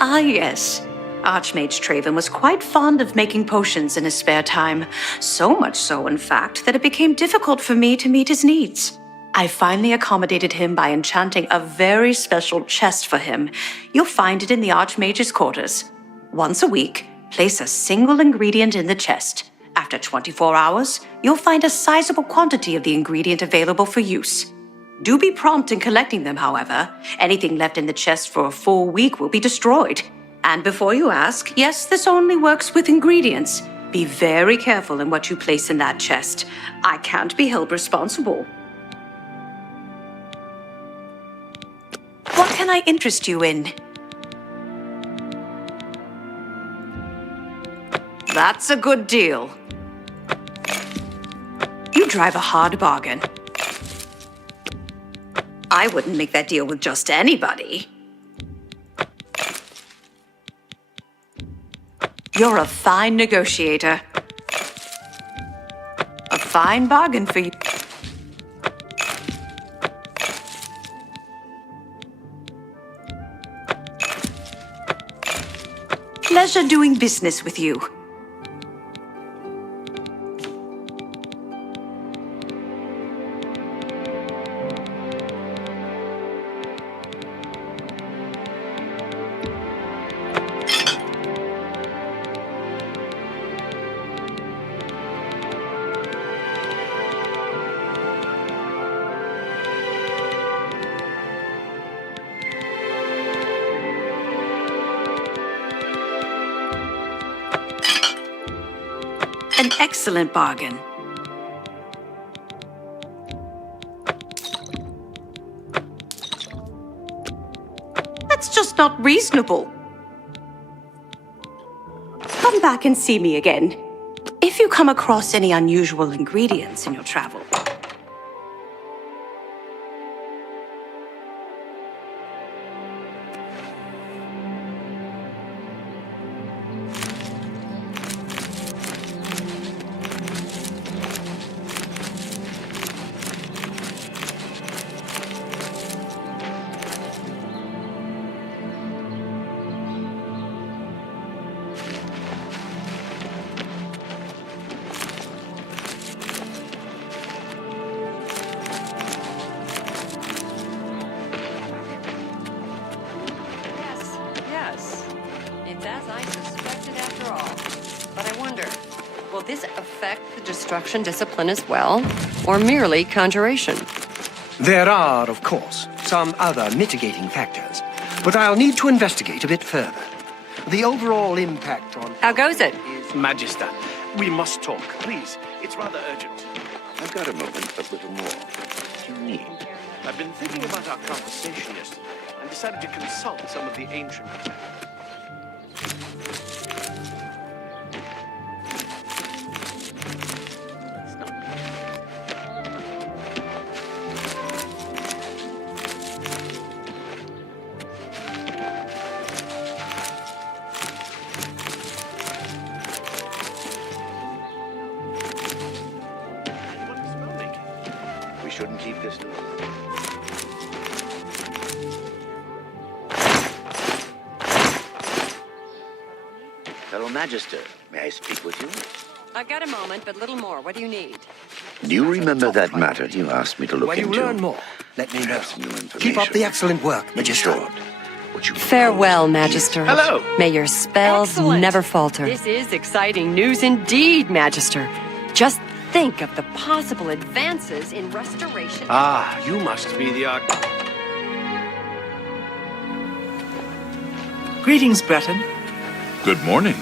Ah, yes. Archmage Traven was quite fond of making potions in his spare time. So much so, in fact, that it became difficult for me to meet his needs. I finally accommodated him by enchanting a very special chest for him. You'll find it in the Archmage's quarters. Once a week, place a single ingredient in the chest. After 24 hours, you'll find a sizable quantity of the ingredient available for use. Do be prompt in collecting them, however. Anything left in the chest for a full week will be destroyed. And before you ask, yes, this only works with ingredients. Be very careful in what you place in that chest. I can't be held responsible. What can I interest you in? That's a good deal. You drive a hard bargain. I wouldn't make that deal with just anybody. You're a fine negotiator. A fine bargain for you. Pleasure doing business with you. An excellent bargain. That's just not reasonable. Come back and see me again. If you come across any unusual ingredients in your travel. Yes. It's as I suspected after all. But I wonder, will this affect the destruction discipline as well, or merely conjuration? There are, of course, some other mitigating factors, but I'll need to investigate a bit further. The overall impact on... How goes it? Magister, we must talk, please. It's rather urgent. I've got a moment, but little more. What do you need? I've been thinking about our conversation yesterday and decided to consult some of the ancient... We shouldn't keep this. Fellow Magister, may I speak with you? I've got a moment, but little more. What do you need? Do you remember that matter you asked me to look When you into? learn more, let me know. Perhaps new information. Keep up the excellent work, In Magister. short, what you Farewell, Magister. Hello. May your spells Excellent. never falter. This is exciting news indeed, Magister. Just think of the possible advances in restoration. Ah, you must be the arch... Greetings, Breton. Good morning.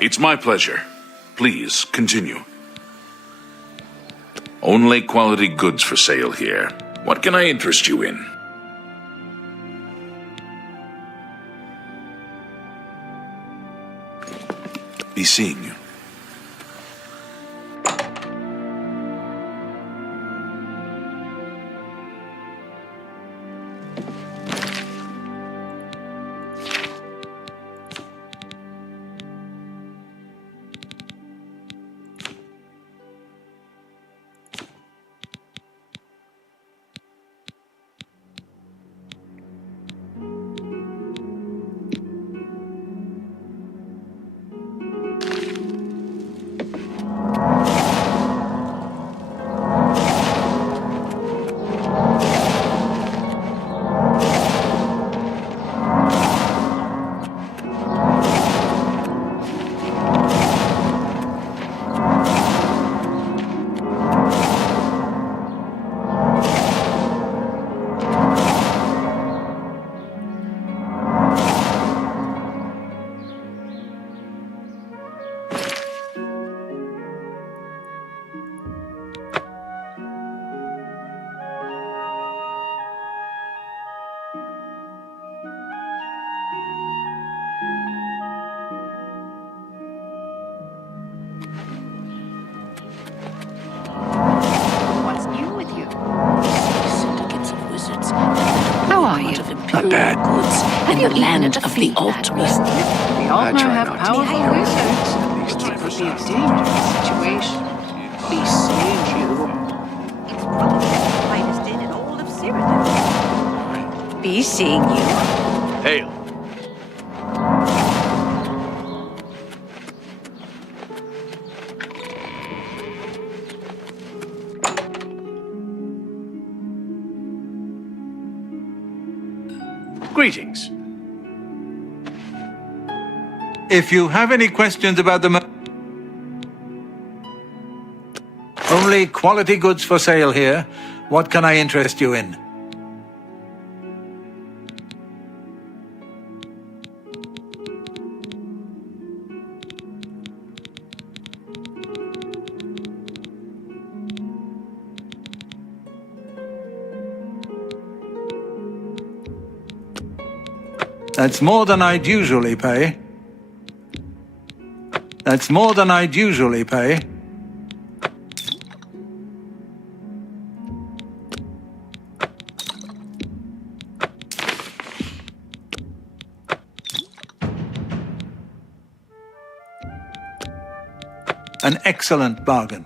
It's my pleasure. Please, continue. Only quality goods for sale here. What can I interest you in? Be seeing you. What's new with you? Syndicates of wizards. How are you? Not bad. Goods in the land of the ultimate. The Altmer have powerful wizards. It could be a dangerous situation. Be seeing you. It's probably the finest inn in all of Cyrodiil. Be seeing you. Hail. Greetings. If you have any questions about the... Only quality goods for sale here. What can I interest you in? That's more than I'd usually pay. That's more than I'd usually pay. An excellent bargain.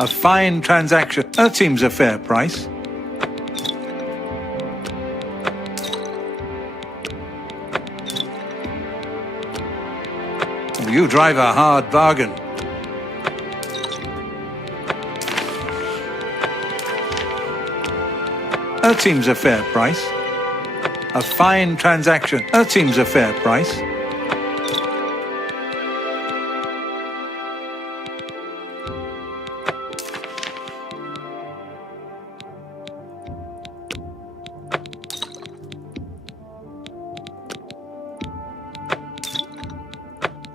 A fine transaction. That seems a fair price. You drive a hard bargain. That seems a fair price. A fine transaction. That seems a fair price.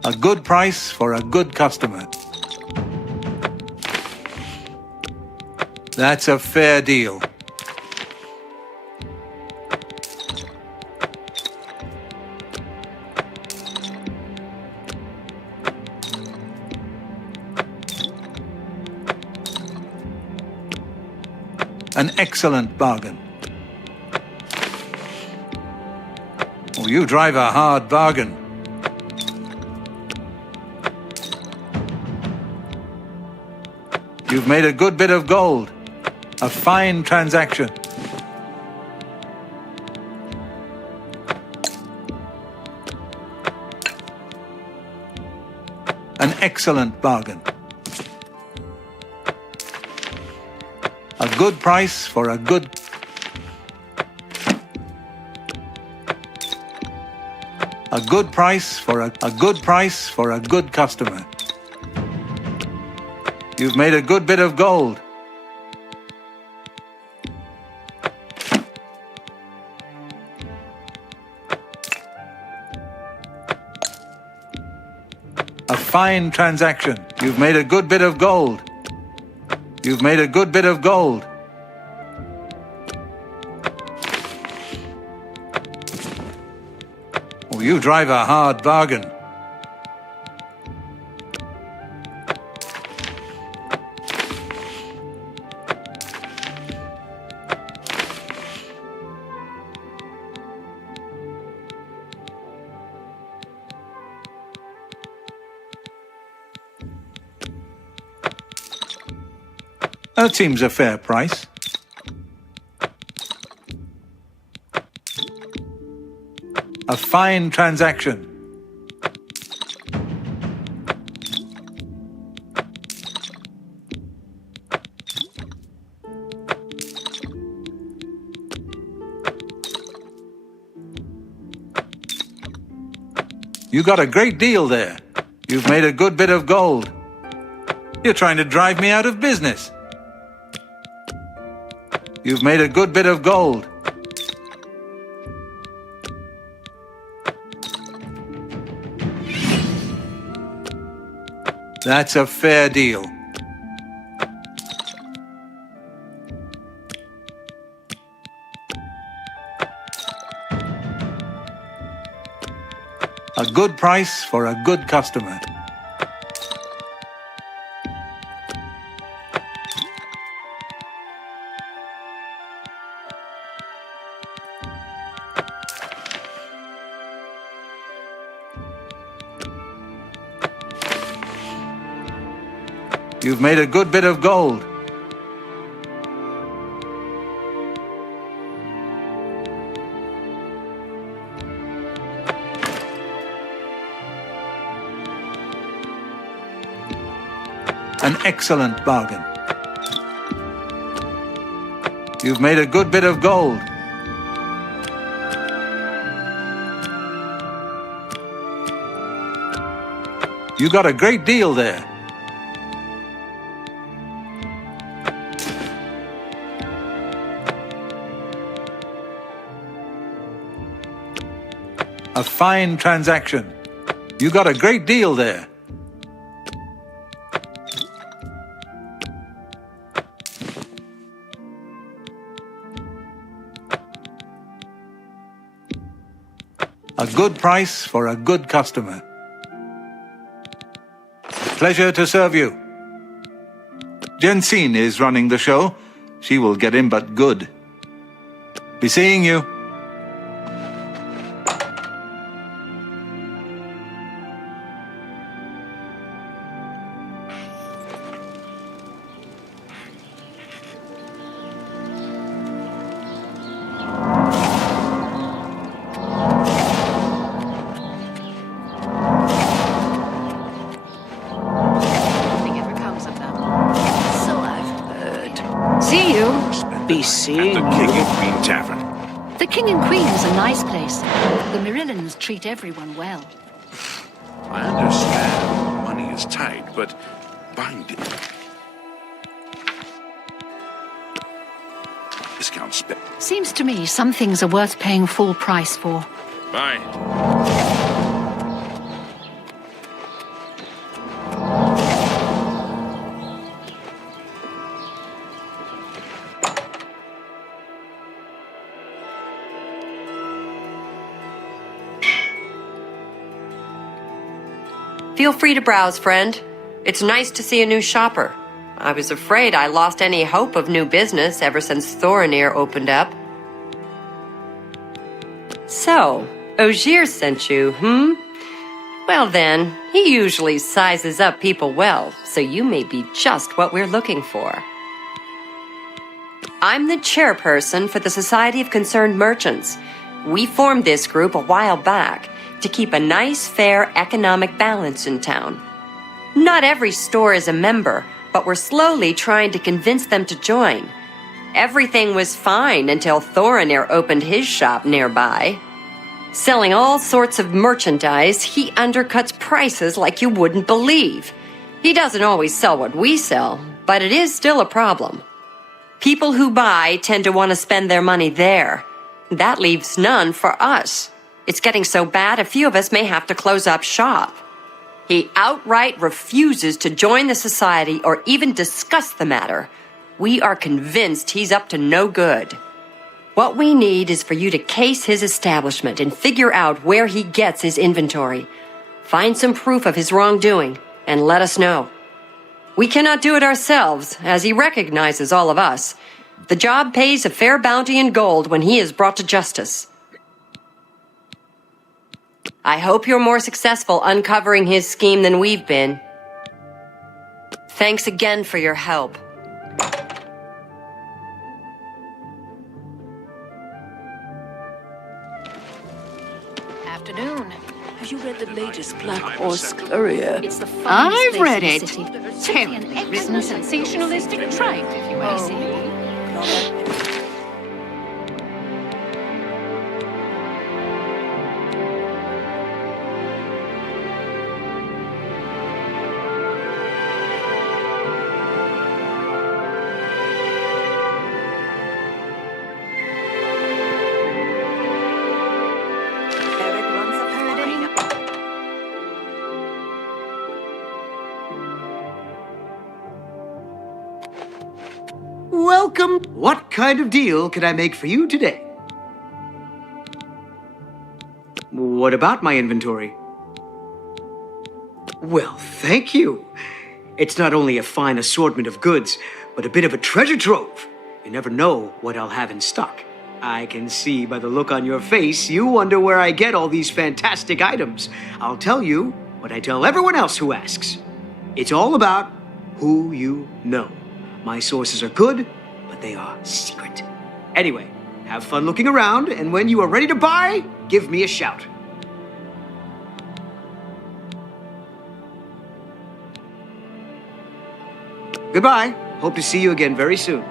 A good price for a good customer. That's a fair deal. An excellent bargain. Oh, you drive a hard bargain. You've made a good bit of gold. A fine transaction. An excellent bargain. A good price for a good... A good price for a good price for a good customer. You've made a good bit of gold. A fine transaction. You've made a good bit of gold. You've made a good bit of gold. Oh, you drive a hard bargain. That seems a fair price. A fine transaction. You got a great deal there. You've made a good bit of gold. You're trying to drive me out of business. You've made a good bit of gold. That's a fair deal. A good price for a good customer. You've made a good bit of gold. An excellent bargain. You've made a good bit of gold. You got a great deal there. A fine transaction. You got a great deal there. A good price for a good customer. Pleasure to serve you. Jensine is running the show. She will get in but good. Be seeing you. Be seeing The King and Queen Tavern. The King and Queen is a nice place. The Mirillans treat everyone well. I understand money is tight, but binding. Discount spec. Seems to me some things are worth paying full price for. Bye. Feel free to browse, friend. It's nice to see a new shopper. I was afraid I lost any hope of new business ever since Thorinir opened up. So, Ogier sent you, Well then, he usually sizes up people well, so you may be just what we're looking for. I'm the chairperson for the Society of Concerned Merchants. We formed this group a while back to keep a nice, fair economic balance in town. Not every store is a member, but we're slowly trying to convince them to join. Everything was fine until Thorinir opened his shop nearby. Selling all sorts of merchandise, he undercuts prices like you wouldn't believe. He doesn't always sell what we sell, but it is still a problem. People who buy tend to want to spend their money there. That leaves none for us. It's getting so bad a few of us may have to close up shop. He outright refuses to join the society or even discuss the matter. We are convinced he's up to no good. What we need is for you to case his establishment and figure out where he gets his inventory. Find some proof of his wrongdoing and let us know. We cannot do it ourselves, as he recognizes all of us. The job pays a fair bounty in gold when he is brought to justice. I hope you're more successful uncovering his scheme than we've been. Thanks again for your help. Afternoon. Have you read the latest Black Horse Courier? It's the finest I've place read in it. the city. Terribly written, sensationalistic tripe, if you ask me. Welcome. What kind of deal can I make for you today? What about my inventory? Well, thank you. It's not only a fine assortment of goods, but a bit of a treasure trove. You never know what I'll have in stock. I can see by the look on your face you wonder where I get all these fantastic items. I'll tell you what I tell everyone else who asks. It's all about who you know. My sources are good, but they are secret. Anyway, have fun looking around, and when you are ready to buy, give me a shout. Goodbye. Hope to see you again very soon.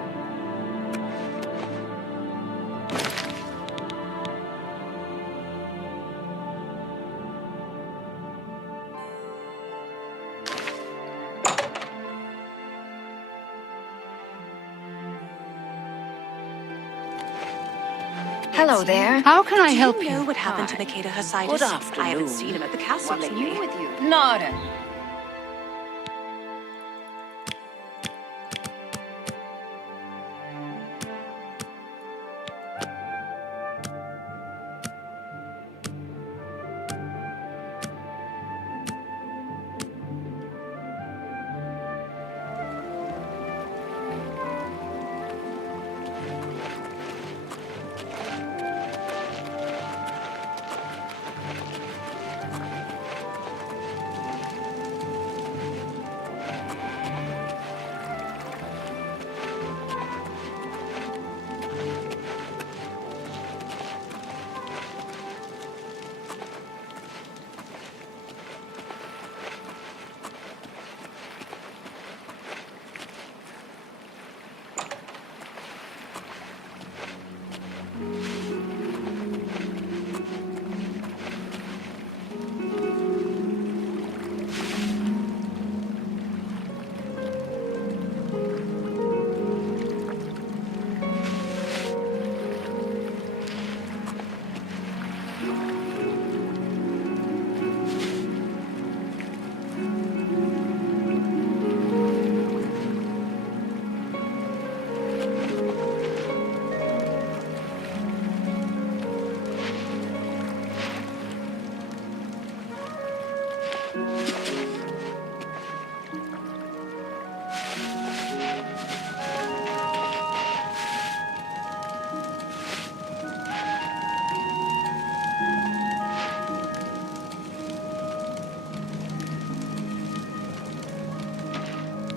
Hello there. How can I help Do you know you? what happened to Makeda Hositis? Good I haven't afternoon. seen him at the castle What's lately. new with you? Nada.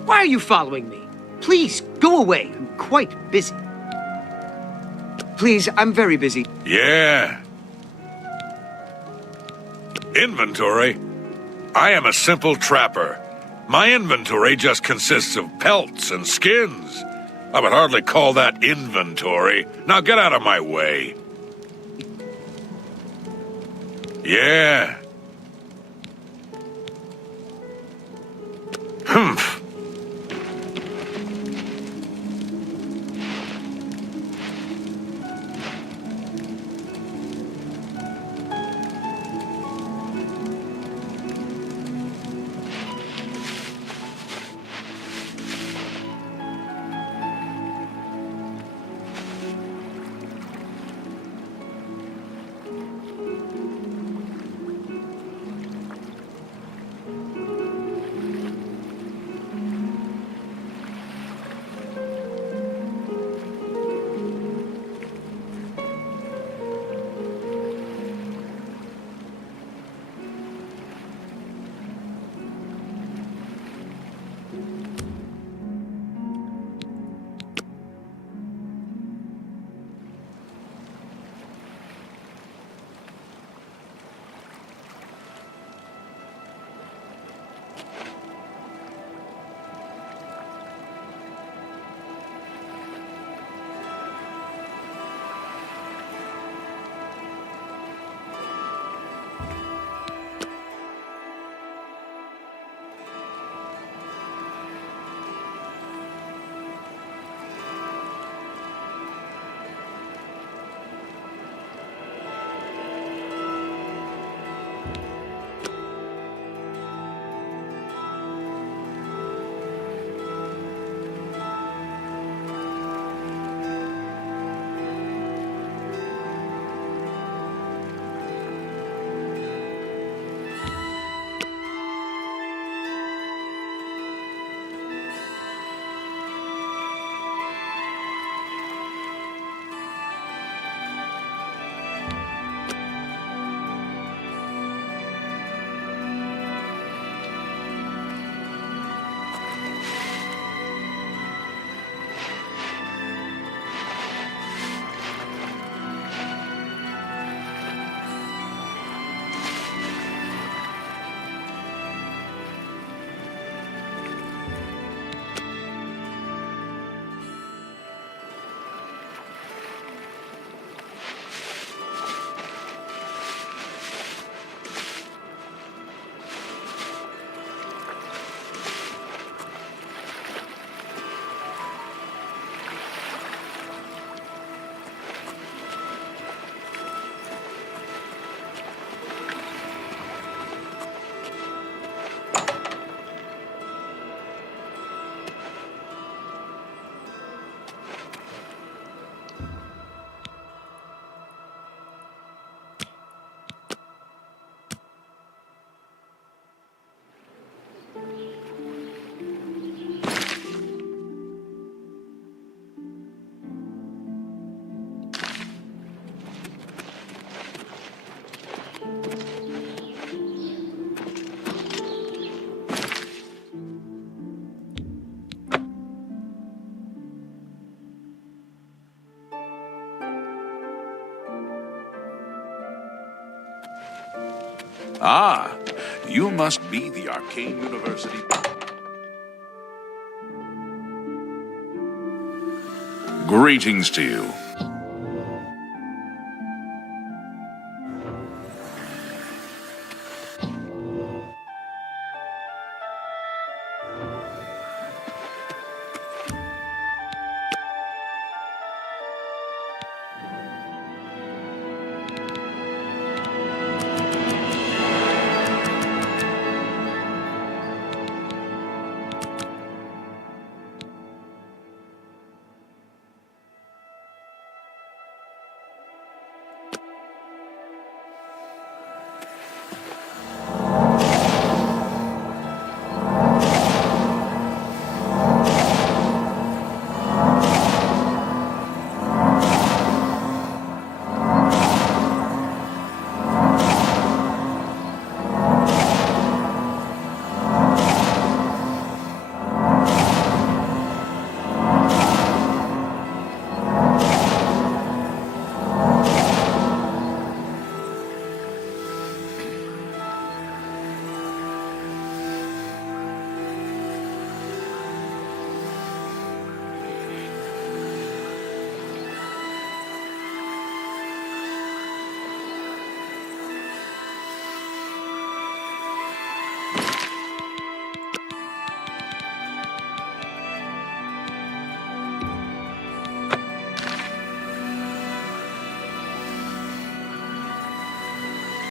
Why are you following me? Please, go away. I'm quite busy. Please, I'm very busy. Yeah. Inventory? I am a simple trapper. My inventory just consists of pelts and skins. I would hardly call that inventory. Now get out of my way. Yeah. Humph. Ah, you must be the Arcane University. Greetings to you.